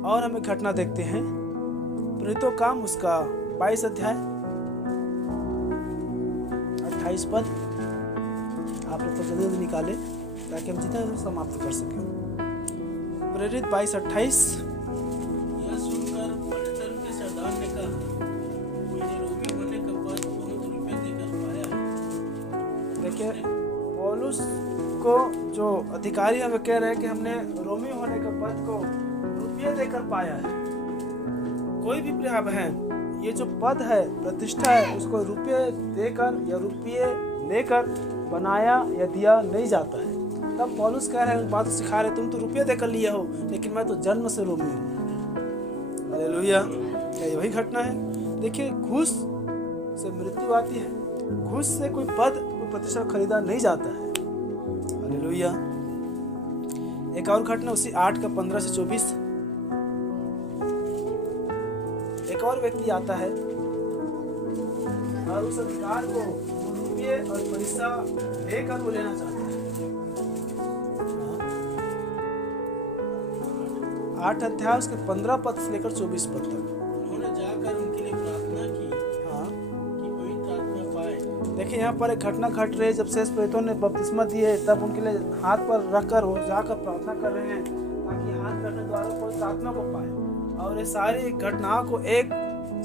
और हमें घटना देखते हैं प्रेरितों काम उसका 22 अध्याय 28 पद। आप लोग तो जल्दी निकाले ताकि हम जितना समाप्त कर सकें। प्रेरित 22:28। यह सुनकर पलटन के सरदार ने कहा, मैंने रोगी होने का पद बहुत रुपये देकर पाया है। देखिए पौलुस को जो अधिकारी हमें कह रहे हैं कि हमने रोमी होने का पद को रुपये देकर पाया है। कोई भी प्रिय बहन ये जो पद है, प्रतिष्ठा है, उसको रुपये देकर या रुपये लेकर बनाया या दिया नहीं जाता है। तब पौलुस कह रहे हैं, उन बातों सिखा रहे, तुम तो रुपये देकर लिए हो, लेकिन मैं तो जन्म से रोमी हूँ। हालेलुया। क्या वही घटना है? देखिए घूस से मृत्यु आती है, घूस से कोई पद कोई प्रतिष्ठा खरीदा नहीं जाता है। हालेलुया। एक और घटना उसी 8:15 से 24। एक और व्यक्ति आता है और उस अधिकार को रुपये और पैसा लेकर वो लेना चाहता है। 8 अध्याय उसके 15 पद से लेकर 24 पद तक। उन्होंने जाकर उनके लिए प्रार्थना की कि पवित्र आत्मा पाए। देखिए यहाँ पर एक घटना घट रही है। जब शेष प्रेरितों ने बपतिस्मा दिए तब उनके लिए हाथ पर रखकर वो जाकर प्रार्थना कर रहे हैं ताकि हाथ रखने द्वारा पवित्र आत्मा को पाए। और ये सारी घटनाओं को एक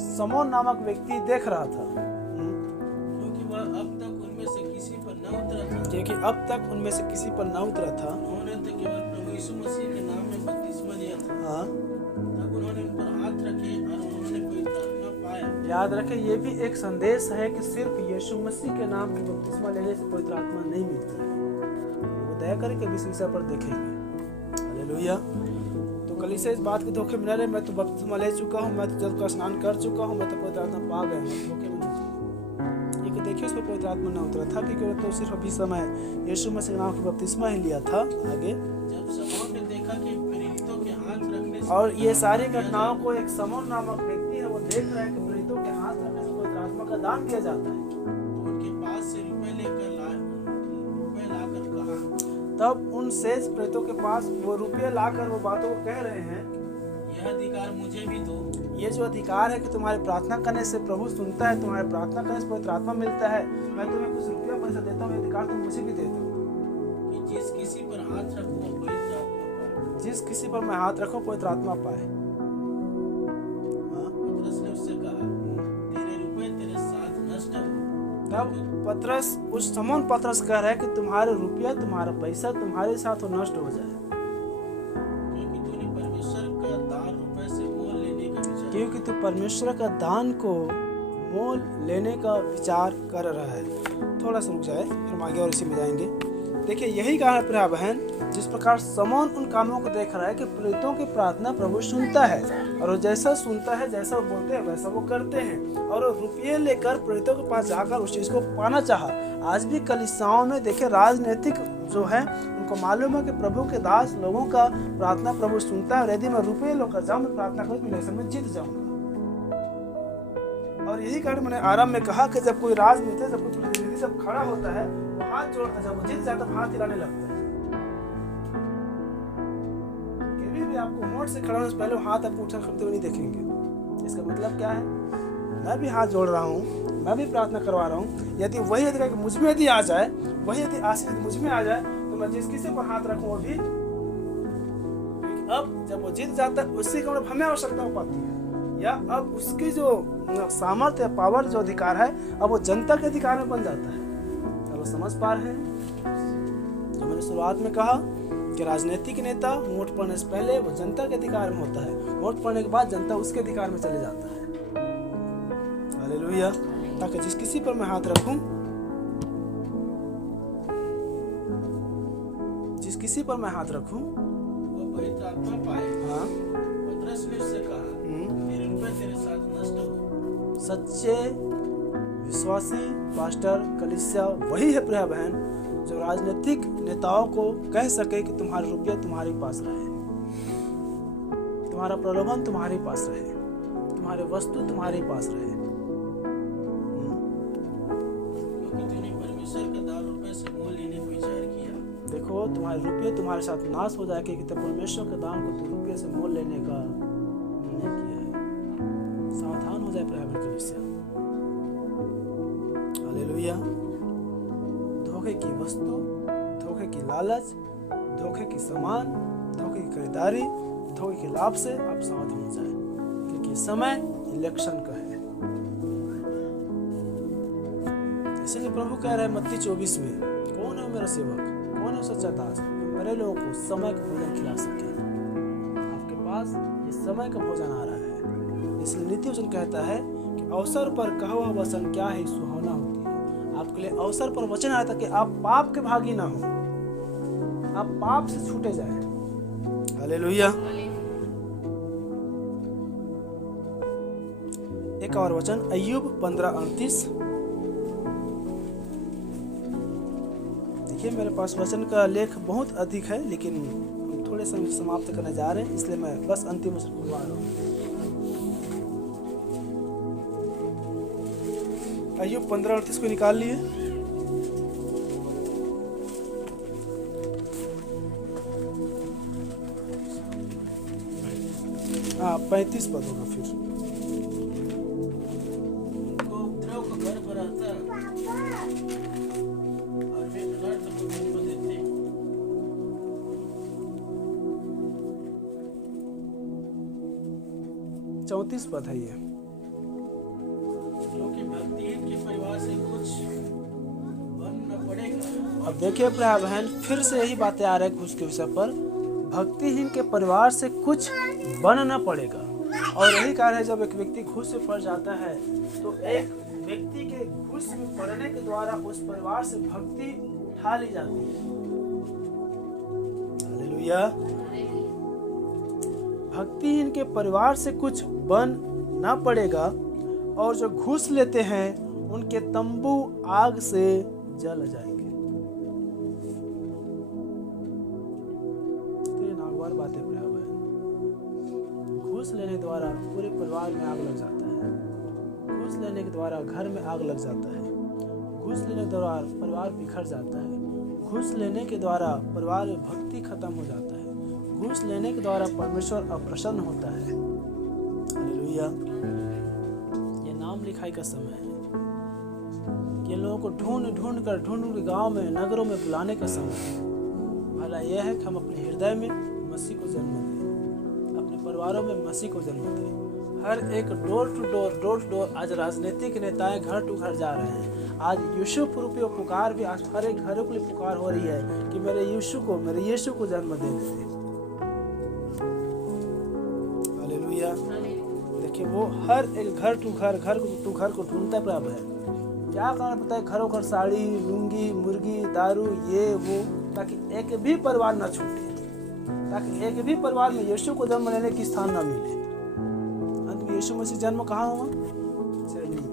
समोन नामक व्यक्ति देख रहा था, क्योंकि वह अब तक उनमें से किसी पर न उतरा था। क्योंकि अब तक उनमें से किसी पर न उतरा था। उन्होंने तो केवल प्रभु यीशु मसीह के नाम में बपतिस्मा लिया था। हाँ, तब उन्होंने उन पर हाथ रखे और उन्होंने पवित्र आत्मा पाया। याद रखें ये भी एक संदेश है कि सिर्फ यीशु मसीह के नाम की बपतिस्मा लेने से पवित्र आत्मा नहीं मिलती है। वो दया करके कभी इस विषय पर देखेंगे। हालेलुया। तो कलीसिया इस बात के धोखे में न रहे, मैं तो बपतिस्मा ले चुका हूँ, मैं तो जल का स्नान कर चुका हूँ, मैं तो पवित्र आत्मा पा गया हूँ। धोखे में नहीं। ये देखिए उस पर पवित्र आत्मा न उतरा था क्योंकि वो तो सिर्फ अभी समय यीशु मसीह के नाम की बपतिस्मा ही लिया था। आगे जब शमौन ने देखा कि प्रेरितों के हाथ रखने से और ये सारी घटनाओं को एक समौन नामक व्यक्ति है वो देख रहा है कि प्रेरितों के हाथ रखने से पवित्र आत्मा का दान किया जाता है। तो उनके पास से रुपए लाकर कहा। तब उन शेष प्रेरितों के पास वो रुपये लाकर वो बातों को कह रहे हैं, यह अधिकार मुझे भी दो। ये जो अधिकार है कि तुम्हारे प्रार्थना करने से प्रभु सुनता है, तुम्हारे प्रार्थना करने से पवित्र आत्मा मिलता है, मैं तुम्हें कुछ रुपया पैसा देता हूँ, अधिकार तुम मुझे भी दे दो कि जिस किसी पर हाथ रखो वो पवित्र आत्मा पाए। जिस किसी पर मैं हाथ रखूं पवित्र आत्मा पाए। पतरस ने उससे कहा, तेरे रुपए तेरे साथ नष्ट हो। तब पतरस उस समौन पतरस कह रहा है कि तुम्हारे रुपया तुम्हारा पैसा तुम्हारे साथ वो नष्ट हो जाए, क्योंकि तूने परमेश्वर का दान रुपए से मोल लेने का विचार क्योंकि तू परमेश्वर का दान को मोल लेने का विचार कर रहा है। थोड़ा सा रुक जाए फिर हम आगे और इसी में जाएंगे। देखिए यही कारण है प्रिय बहन, जिस प्रकार समौन उन कामों को देख रहा है कि प्रेरितों की प्रार्थना प्रभु सुनता है और वो जैसा सुनता है, जैसा वो बोलते हैं वैसा वो करते हैं। और वो रुपये लेकर प्रेरितों के पास जाकर उस चीज़ को पाना चाहा। आज भी कलीसियाओं में देखिए राजनीतिक जो है उनको मालूम है कि प्रभु के दास लोगों का प्रार्थना प्रभु सुनता है और यदि मैं रुपये लेकर जाऊँ, मैं प्रार्थना करूँ, इलेक्शन में जीत जाऊँगा। और यही कारण मैंने आरंभ में कहा कि जब कोई राजनीति, जब कोई प्रतिनिधि जब खड़ा होता है वो हाथ जोड़ता है, जब वो जीत जाता है हाथ हिलाने लगता है। कभी भी आपको वोट से खड़ा होने से पहले हाथ आपको उठा करते हुए नहीं देखेंगे। इसका मतलब क्या है? मैं भी हाथ जोड़ रहा हूँ, मैं भी प्रार्थना करवा रहा हूँ। यदि वही अधिकार मुझ में यदि आ जाए, वही यदि आशीष मुझ में आ जाए, तो मैं जिस किसी पर हाथ रखूँ वो भी, अब जब वो जीत जाता है उसी का मतलब हमें आवश्यकता हो पाती है, या अब उसकी जो सामर्थ्य पावर जो अधिकार है अब वो जनता के अधिकार में बन जाता है। अब वो समझ पा रहे हैं जो मैंने शुरुआत में कहा कि राजनीतिक नेता वोट पड़ने से पहले वो जनता के अधिकार में होता है, वोट पड़ने के बाद जनता उसके अधिकार में चले जाता है। हालेलुया। ताकि जिस किसी पर मैं हाथ रखूं, जिस किसी पर मैं हाथ रखूं वो पवित्र आत्मा पाए। हाँ, पतरस ने उससे कहा, तेरे रुपए तेरे साथ नष्ट हो। सच्चे विश्वासी पास्टर कलीसिया वही है प्रिय बहन जो राजनीतिक नेताओं को कह सके कि तुम्हारे रुपये तुम्हारे पास रहे, तुम्हारा प्रलोभन तुम्हारे पास रहे, तुम्हारे वस्तु तुम्हारे पास रहे, क्योंकि तूने परमेश्वर का दान रुपए से मोल लेने को विचार किया। देखो तुम्हारे रुपये तुम्हारे साथ नाश हो जाएंगे कि तब परमेश्वर के दान को तू रुपये से मोल लेने का निर्णय किया है। सावधान हो जाए प्राइवेट कलीसिया। हालेलुया। धोखे की वस्तु, धोखे की लालच, धोखे की सामान, धोखे की खरीदारी, धोखे के लाभ से आप सावधान हो जाए, क्योंकि समय इलेक्शन का है। इसलिए प्रभु कह रहे हैं मत्ती 24 में, कौन है मेरा सेवक, कौन है सच्चा दास, मेरे लोगों को समय का भोजन खिला सके। आपके पास ये समय का भोजन आ रहा है। इसलिए नीति वचन कहता है कि अवसर पर कहा हुआ वचन क्या है, सुहावना होती है। आपके लिए अवसर पर वचन आया था कि आप पाप के भागी ना हो, आप पाप से छूटे जाए। हालेलुया। एक और वचन अय्यूब 15:38। देखिए मेरे पास वचन का लेख बहुत अधिक है, लेकिन हम थोड़े समय समाप्त करने जा रहे हैं, इसलिए मैं बस अंतिम वचन खुलवा रहा हूँ। अय्यूब 15:38 को निकाल लिए। हाँ 35 पद होगा फिर। उनको उपद्रव का गर्भ रहता और वे अनर्थ को जन्म देते। 34 पद है ये। क्योंकि भक्तिहीन के परिवार से कुछ बन न पड़ेगा। अब देखिए भाई बहन, फिर से यही बातें आ रही है घूस के विषय पर। भक्तिहीन के परिवार से कुछ बन न पड़ेगा। और यही कारण है जब एक व्यक्ति घूस से पड़ जाता है तो एक व्यक्ति के घूस में पड़ने के द्वारा उस परिवार से भक्ति उठा ली जाती है। हालेलुया। भक्तिहीन के परिवार से कुछ बन न पड़ेगा और जो घूस लेते हैं उनके तंबू आग से जल जाएंगे। नागवार बातें प्रभाव है। घूस लेने द्वारा पूरे परिवार में आग लग जाता है। घूस लेने के द्वारा घर में आग लग जाता है। घूस लेने के द्वारा परिवार बिखर जाता है। घूस लेने के द्वारा परिवार में भक्ति खत्म हो जाता है। घूस लेने के द्वारा परमेश्वर अप्रसन्न होता है। हालेलुया। ये नाम लिखाई का समय है। ये लोगों को ढूंढ कर गांव में नगरों में बुलाने का समय है। भला यह है कि हम अपने हृदय में मसीह को जन्म दें, अपने परिवारों में मसीह को जन्म दें। हर एक डोर टू डोर आज राजनीतिक नेताएं घर टू घर जा रहे हैं। आज यीशु रूपी पुकार भी आज हर एक घरों के लिए पुकार हो रही है कि मेरे यीशु को जन्म देने दें। हालेलुया। देखिए वो हर एक घर टू घर को ढूंढता प्रभु है। क्या कारण पता है? घरों घर साड़ी, लुंगी, मुर्गी, दारू, ये वो, ताकि एक भी परिवार न छूटे, ताकि एक भी परिवार में यीशु को जन्म लेने की स्थान न मिले। अंत में यीशु मसीह जन्म कहाँ हुआ? चरनी में।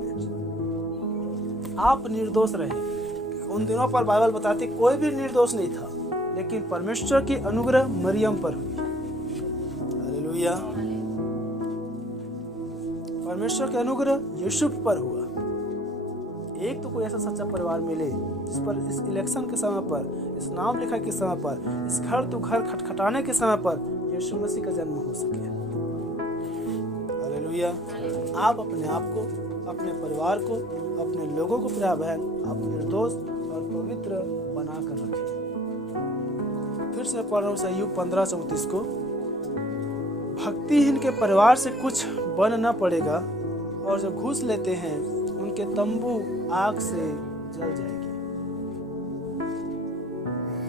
आप निर्दोष रहे। उन दिनों पर बाइबल बताती कोई भी निर्दोष नहीं था, लेकिन परमेश्वर की अनुग्रह मरियम पर हुई। हालेलुया। परमेश्वर का अनुग्रह यूसुफ पर हुआ। एक तो कोई ऐसा सच्चा परिवार मिले जिस पर इस इलेक्शन के समय पर, इस नाम लिखाई के समय पर, इस घर तो घर खटखटाने के समय पर यीशु मसीह का जन्म हो सके। हालेलुया। आप अपने आप को, अपने परिवार को, अपने लोगों को प्रिय बहन आप निर्दोष और पवित्र बना कर रखें। फिर से पढ़ रहा हूँ अय्यूब 15:34 को। भक्तिहीन के परिवार से कुछ बन न पड़ेगा और जो घूस लेते हैं उनके तंबू आग से जल जाएगी।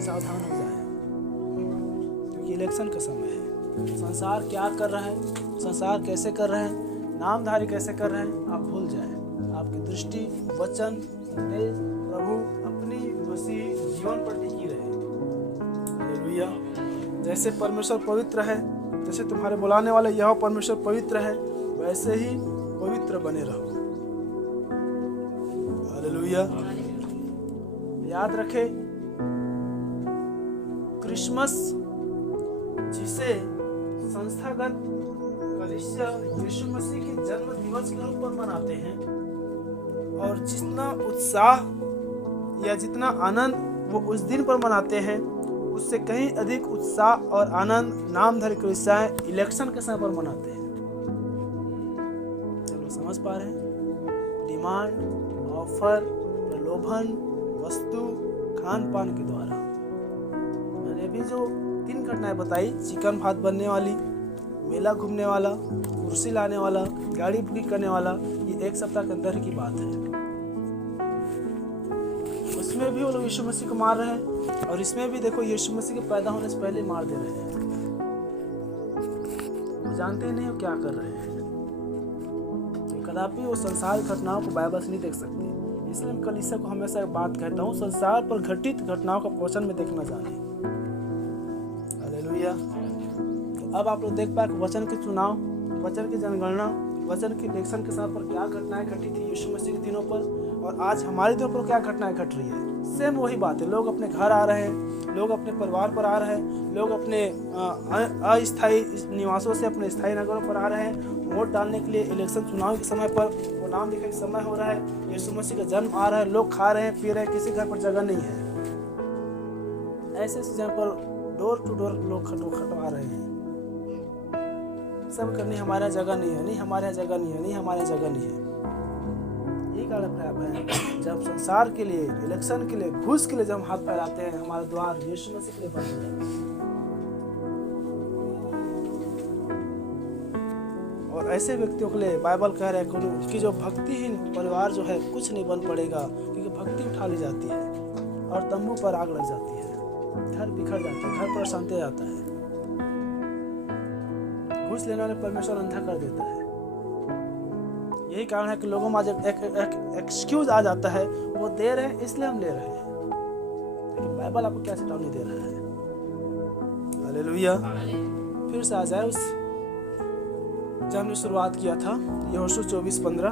सावधान हो जाए, क्योंकि इलेक्शन का समय है। संसार क्या कर रहा है, संसार कैसे कर रहे हैं, नामधारी कैसे कर रहे हैं, आप भूल जाए। आपकी दृष्टि, वचन, संदेश प्रभु अपनी मसीह जीवन पर टिकी रहे। हालेलुया। जैसे परमेश्वर पवित्र है, जैसे तुम्हारे बुलाने वाले यहोवा परमेश्वर पवित्र है, वैसे ही पवित्र बने रहो। हालेलुया। याद रखें क्रिसमस जिसे संस्थागत कलीसिया यीशु मसीह के जन्म दिवस के रूप में मनाते हैं, और जितना उत्साह या जितना आनंद वो उस दिन पर मनाते हैं, उससे कहीं अधिक उत्साह और आनंद नामधारी कलीसियाएं इलेक्शन के समय पर मनाते हैं। चलो समझ पा रहे हैं? डिमांड, ऑफर, प्रलोभन, वस्तु, खान पान के द्वारा। मैंने भी जो 3 घटनाएं बताई, चिकन भात बनने वाली, मेला घूमने वाला, कुर्सी लाने वाला, गाड़ी बुकिंग करने वाला, ये 1 सप्ताह के अंदर की बात है। उसमें भी वो लोग यीशु मसीह को मार रहे हैं, और इसमें भी देखो यीशु मसीह के पैदा होने से पहले मार दे रहे हैं। वो जानते ही नहीं वो क्या कर रहे हैं। कदापि वो संसार की घटनाओं को बाइबल से नहीं देख सकते। इसलिए मैं कलीसिया को हमेशा एक बात कहता हूँ, संसार पर घटित घटनाओं का वचन में देखना चाहिए। हालेलुया। तो अब आप लोग देख पाए वचन के चुनाव, वचन की जनगणना, वचन के इलेक्शन के समय पर क्या घटनाएं घटी थी यीशु मसीह के दिनों पर, और आज हमारे दिनों पर क्या घटनाएं घट रही है। सेम वही बात है। लोग अपने घर आ रहे हैं, लोग अपने परिवार पर आ रहे हैं, लोग अपने अस्थायी निवासों से अपने स्थायी नगरों पर आ रहे हैं वोट डालने के लिए। इलेक्शन चुनाव के समय पर वो नाम लिखने का समय हो रहा है, यीशु मसीह का जन्म आ रहा है, लोग खा रहे हैं, पी रहे हैं, किसी घर पर जगह नहीं है। ऐसे जगह पर डोर टू डोर लोग खटवा रहे हैं, सब करनी हमारे जगह नहीं है, नहीं हमारे जगह नहीं है, नहीं हमारे जगह नहीं है। यही कारण है जब संसार के लिए, इलेक्शन के लिए, घूस के लिए जब हम हाथ फैलाते हैं, हमारे द्वार यीशु मसीह के लिए बंद हो जाते हैं। और ऐसे व्यक्तियों के लिए बाइबल कह रहा है कि जो भक्तिहीन परिवार जो है कुछ नहीं बन पड़ेगा, क्योंकि भक्ति उठा ली जाती है और तंबू पर आग लग जाती है, घर बिखर जाता है, घर पर शांति जाता है। घूस लेने वाले परमेश्वर अंधा कर देता है। यही कारण है कि लोगों में आज एक एक्सक्यूज आ जाता है, वो दे रहे हैं इसलिए हम ले रहे हैं। लेकिन बाइबल आपको क्या चेतावनी दे रहा है? हालेलुया। फिर से आ जाए उस जब हमने शुरुआत किया था, यहोशू 24:15।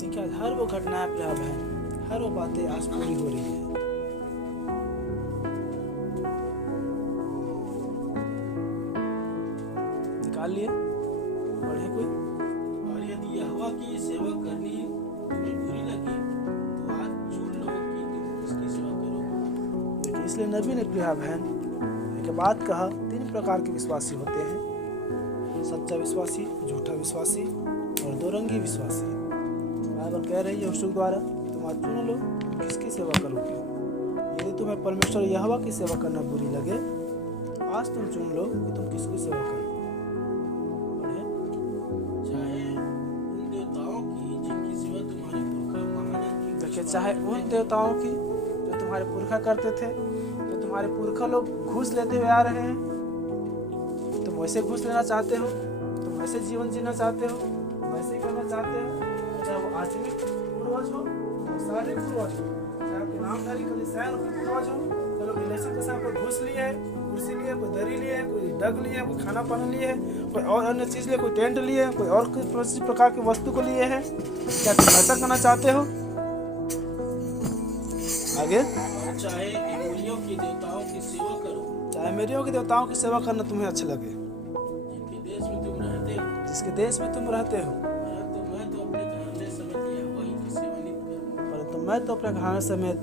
देखिए हर वो घटनाएं प्रभाव है, हर वो बातें आज पूरी हो रही है। निकाल लिए, पढ़े कोई? और यदि यहोवा की सेवा करनी तुम्हें बुरी लगी, तो आज चुन लो कि तुम किसकी सेवा करोगे। देखिए इसलिए नबी ने प्रिया बहन के बाद कहा 3 प्रकार के विश्वासी होते हैं, सच्चा विश्वासी, झूठा विश्वासी और 2 रंगी विश्वासी। बाइबल कह रही है यहोशू द्वारा, तुम आज चुन लो किसकी सेवा करोगे। यदि तुम्हें परमेश्वर यहोवा की सेवा करना बुरी लगे, आज तुम चुन लो कि तुम किसकी सेवा करोगे। चाहे उन देवताओं की जिनकी सेवा तुम्हारे पुरखा महानद की, देखिए चाहे उन देवताओं की जो तुम्हारे पुरखा करते थे, जो तुम्हारे पुरखा लोग घूस लेते हुए आ रहे हैं, तुम वैसे घूस लेना चाहते हो, तुम वैसे जीवन जीना चाहते हो, वैसे ही करना चाहते हो, चाहे वो आत्मिक पूर्वज हो, शारीरिक पूर्वज हो, चाहे आपके नामधारी कलीसिया पूर्वज हो। चलो इलेक्शन के समय पर घूस लिए है, कुर्सी लिए, कोई दरी लिए, कोई डग लिए, कोई खाना पाना लिए है, कोई और अन्य चीज लिए, कोई टेंट लिए, कोई और किसी प्रकार की वस्तु को लिए है। क्या तुम ऐसा करना चाहते हो? आगे, और चाहे एमोरियों की देवताओं की सेवा करो, चाहे मेरियों के देवताओं की सेवा करना तुम्हें अच्छा लगे, जिनके देश में तुम रहते हो, जिसके देश में तुम रहते हो। परंतु मैं तो अपने घराने समेत यहोवा ही की सेवा नित्य करूँगा। परंतु मैं तो अपने घराने समेत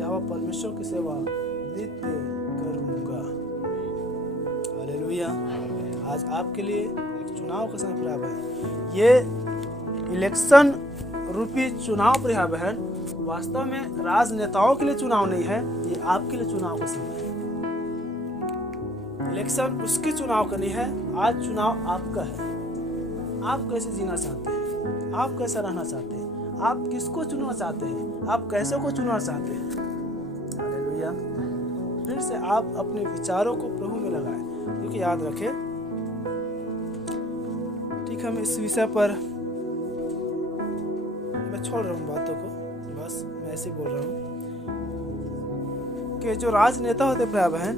यहोवा परमेश्वर की सेवा नित्य करूंगा। हालेलुया। आज आपके लिए एक चुनाव का समय प्रयाब है। ये इलेक्शन रूपी चुनाव प्रयाब है, वास्तव में राजनेताओं के लिए चुनाव नहीं है, ये आपके लिए चुनाव का समय है। इलेक्शन उसके चुनाव का नहीं है, आज चुनाव आपका है। आप कैसे जीना चाहते हैं, आप कैसा रहना चाहते हैं, आप किसको चुनना चाहते हैं, आप कैसे को चुनना चाहते हैं। हालेलुया। फिर से आप अपने विचारों को प्रभु में लगाएं, क्योंकि याद रखें, ठीक हम इस विषय पर मैं छोड़ रहा हूँ बातों को, बस मैं ऐसे बोल रहा हूँ कि जो राजनेता होते हैं बहन,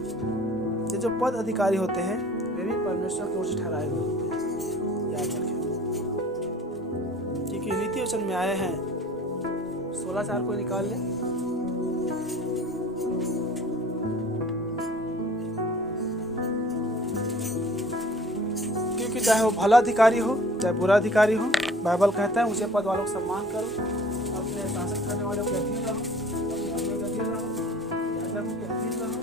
ये जो पद अधिकारी होते हैं, वे भी परमेश्वर की ओर से ठहराए हुए होते हैं। याद रखें, क्योंकि नीति वचन में आए हैं 16:4 को निकाल ले। क्योंकि चाहे वो भला अधिकारी हो चाहे बुरा अधिकारी हो, बाइबल कहता है ऊंचे पद वालों को सम्मान करो, अपने शासन करने वालों के अधीन रहो, अपने के अधीन रहो, याजकों के अधीन रहो,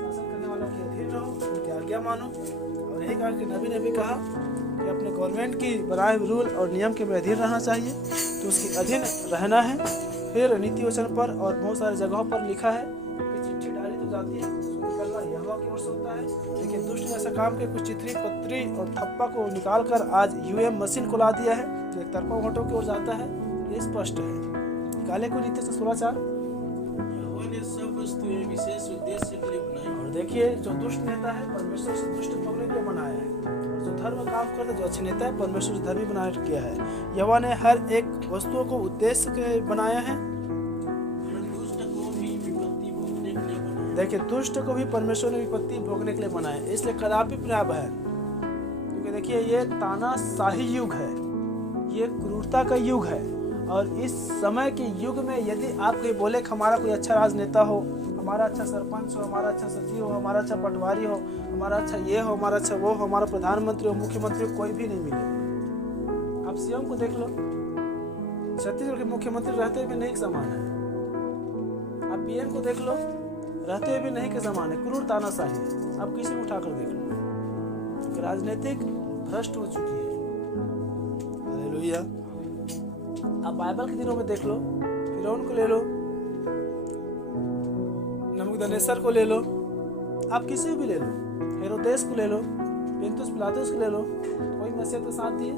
शासन करने वालों के अधीन रहो, उनकी आज्ञा मानो। और यही कहा कि नबी ने भी कहा कि अपने गवर्नमेंट की बनाए हुए रूल और नियम के अधीन रहना चाहिए, तो उसके अधीन रहना है। फिर नीति वचन पर और बहुत सारी जगहों पर लिखा है कि चिट्ठी डाली तो जाती है, निकलना यहोवा की ओर से होता है, लेकिन दुष्ट ने ऐसा काम के कुछ चिट्ठी पत्री और थप्पा को निकालकर आज यूएम मशीन को ला दिया है, जो एक तरफा वोटों की ओर जाता है। ये स्पष्ट है। निकाले को नीति से 16:4। यहोवा ने सब वस्तुएं विशेष उद्देश्य के लिए बनाई। और देखिए, जो दुष्ट नेता है परमेश्वर से दुष्ट भोगने के लिए बनाया है, और जो धर्म काम करता है, जो अच्छे नेता है परमेश्वर से धर्मी बना किया है। यहोवा ने हर एक वस्तुओं को उद्देश्य के बनाया है। दुष्ट को भी विपत्ति भोगने के लिए बनाया। देखिए, दुष्ट को भी परमेश्वर ने विपत्ति भोगने के लिए बनाया, इसलिए कदापि प्रयाब है। क्योंकि देखिए, ये तानाशाही युग है, ये क्रूरता का युग है। और इस समय के युग में यदि आप कोई बोले कि हमारा कोई अच्छा राजनेता हो, हमारा अच्छा सरपंच हो, हमारा अच्छा सचिव हो, हमारा अच्छा पटवारी हो, हमारा अच्छा ये हो, हमारा अच्छा वो हो, हमारा प्रधानमंत्री हो, मुख्यमंत्री हो, कोई भी नहीं मिलेगा। आप सीएम को देख लो, छत्तीसगढ़ के मुख्यमंत्री रहते हुए भी नहीं के समान है। आप पीएम को देख लो, रहते हुए भी नहीं के समान है। क्रूर तानाशाही है। आप किसी को उठाकर देख लो, राजनीतिक भ्रष्ट हो चुकी है। हालेलुया। आप बाइबल के दिनों में देख लो, फिरौन को ले लो, नबूकदनेस्सर को ले लो, आप किसी को भी ले लो, हेरोदेस को ले लो, पिलातुस को ले लो, कोई मसीह के साथ दिए।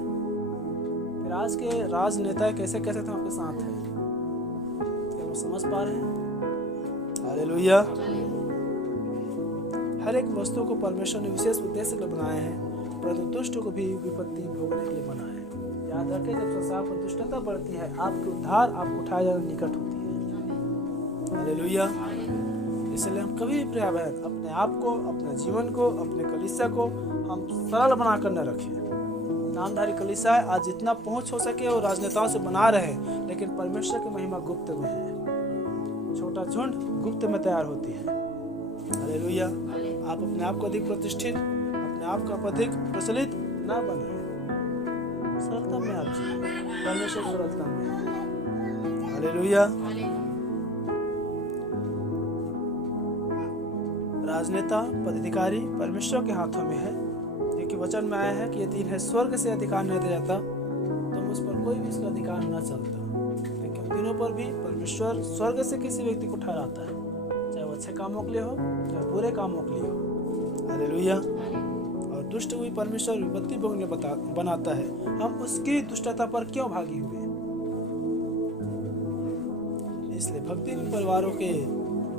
फिर आज के राजनेता कैसे कैसे तो आपके साथ हैं, क्या वो समझ पा रहे हैं? हालेलुया। हर एक वस्तु को परमेश्वर ने विशेष उद्देश्य के बनाया है, परंतु दुष्ट को भी विपत्ति भोगने के लिए बनाया है। याद रखें, जब संसार पर दुष्टता बढ़ती है, आपके उद्धार आपको उठाए जाने निकट होती है। हालेलुया। इसलिए हम कभी भी प्रयास अपने आप को, अपने जीवन को, अपने कलीसिया को हम सरल बनाकर न रखें। नामधारी कलीसिया है, आज जितना पहुंच हो सके वो राजनेताओं से बना रहे, लेकिन परमेश्वर की महिमा गुप्त में है। छोटा झुंड गुप्त में तैयार होती है। हालेलुया। आप अपने आप को अधिक प्रतिष्ठित, अपने आप को अधिक प्रचलित ना बने। सरलता में आप जी, परमेश्वर सरलता में। हालेलुया। राजनेता पदाधिकारी परमेश्वर के हाथों में है, क्योंकि वचन में आया है कि यदि इन्हें स्वर्ग से अधिकार नहीं दिया जाता तो मुझ पर कोई भी इसका अधिकार न चलता। लेकिन उन दिनों पर भी परमेश्वर स्वर्ग से किसी व्यक्ति को ठहराता है, चाहे वो अच्छे कामों के लिए हो चाहे बुरे कामों के लिए हो। हालेलुया। और दुष्ट हुई परमेश्वर विपत्ति भोगने बनाता है। हम उसकी दुष्टता पर क्यों भागी हुए? इसलिए भक्ति परिवारों के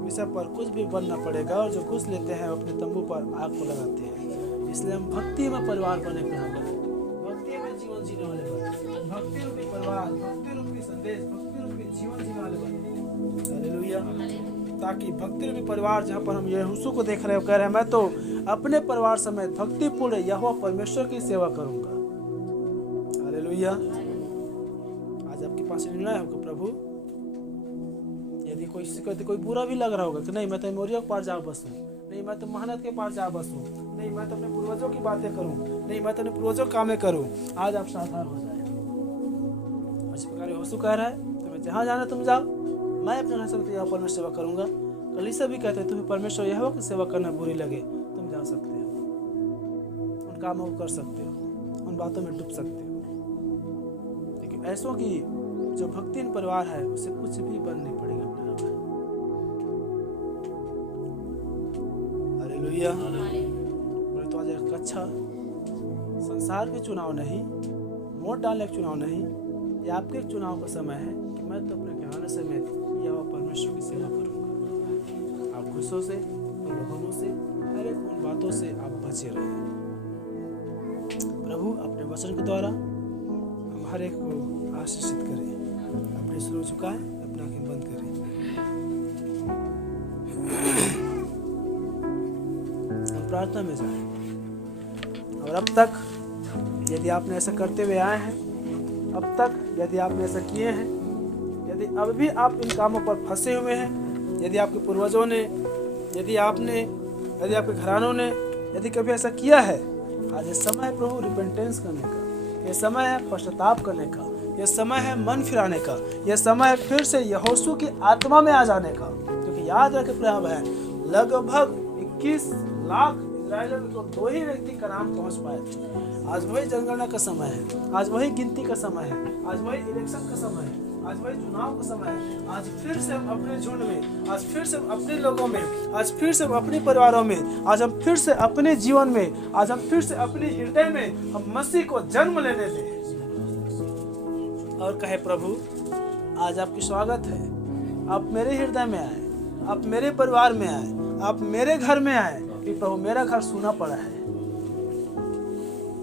विषय पर कुछ भी बनना पड़ेगा, और जो घुस लेते हैं अपने तंबू पर आग को लगाते हैं। इसलिए हम भक्ति में परिवार बने बने, भक्ति में जीवन जीने वाले बने, भक्ति रूपी परिवार, भक्ति रूपी संदेश, भक्ति रूपी जीवन जीने वाले बने। हालेलुया। ताकि भक्ति रूपी परिवार, जहाँ पर हम यहोशू को देख रहे हो, कह रहे हैं मैं तो अपने परिवार समेत भक्तिपूर्ण यहोवा परमेश्वर की सेवा करूंगा। हालेलुया। आज आपके पास निर्णय होगा, प्रभु यदि कोई बुरा भी लग रहा होगा कि नहीं मैं तो मोरिया के पार जा बसूं, नहीं मैं तो मेहनत के पार जा बसूं, नहीं मैं तो अपने पूर्वजों की बातें करूं, नहीं मैं तो अपने पूर्वजों के कामें करूं, आज आप सावधान हो जाए। इस प्रकार यहोशू कह रहा है तुम्हें जहाँ जाना तुम जाओ, मैं अपने घर से परमेश्वर की सेवा करूंगा। कलीसिया भी कहते हैं तुम्हें परमेश्वर यहोवा की सेवा करना बुरी लगे, तुम जा सकते हो, उन कामों को कर सकते हो, उन बातों में डूब सकते हो। लेकिन ऐसों की जो भक्तिहीन परिवार है उसे कुछ भी बन नहीं पड़ेगा। हालेलुया। तो आज एक अच्छा संसार के चुनाव नहीं, वोट डालने के चुनाव नहीं, ये आपके चुनाव का समय है कि मैं तो अपने ज्ञान समेत यहोवा परमेश्वर की सेवा करूंगा। आप गुस्सों से, प्रलोभनों से, हर एक उन बातों से आप बचे रहे। प्रभु अपने वचन के द्वारा हम हर एक को आशीषित करें। अपने सिर झुकाएं, अपना आंखें बंद करें। हम प्रार्थना में जाएं। और अब तक यदि आपने ऐसा करते हुए आए हैं, अब तक यदि आपने ऐसा किए हैं, यदि अब भी आप इन कामों पर फंसे हुए हैं, यदि आपके पूर्वजों ने, यदि आपके घरानों ने यदि कभी ऐसा किया है, आज ये समय है प्रभु रिपेंटेंस करने का, ये समय है पश्चाताप करने का, ये समय है मन फिराने का, ये समय है फिर से यहोशू की आत्मा में आ जाने का। क्योंकि याद रखे प्रिय बहन, लगभग 21 लाख इजराइलियों में तो 2 ही व्यक्ति कनान पहुंच पाए थे। आज वही जनगणना का समय है, आज वही गिनती का समय है, आज वही इलेक्शन का समय है, आज वही चुनाव का समय है। आज फिर से हम अपने झुंड में, आज फिर से हम अपने लोगों में, आज फिर से हम अपने परिवारों में, आज हम फिर से अपने जीवन में, आज हम फिर से अपने हृदय में हम मसीह को जन्म लेने दें और कहे प्रभु आज आपकी स्वागत है, आप मेरे हृदय में आए, आप मेरे परिवार में आए, आप मेरे घर में आए। कि प्रभु मेरा घर सूना पड़ा है,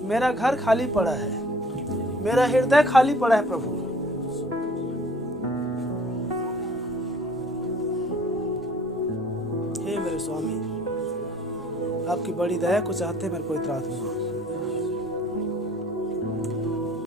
मेरा घर खाली पड़ा है, मेरा हृदय खाली पड़ा है प्रभु। हे मेरे स्वामी, आपकी बड़ी दया को चाहते मेरे पवित्र आत्मा,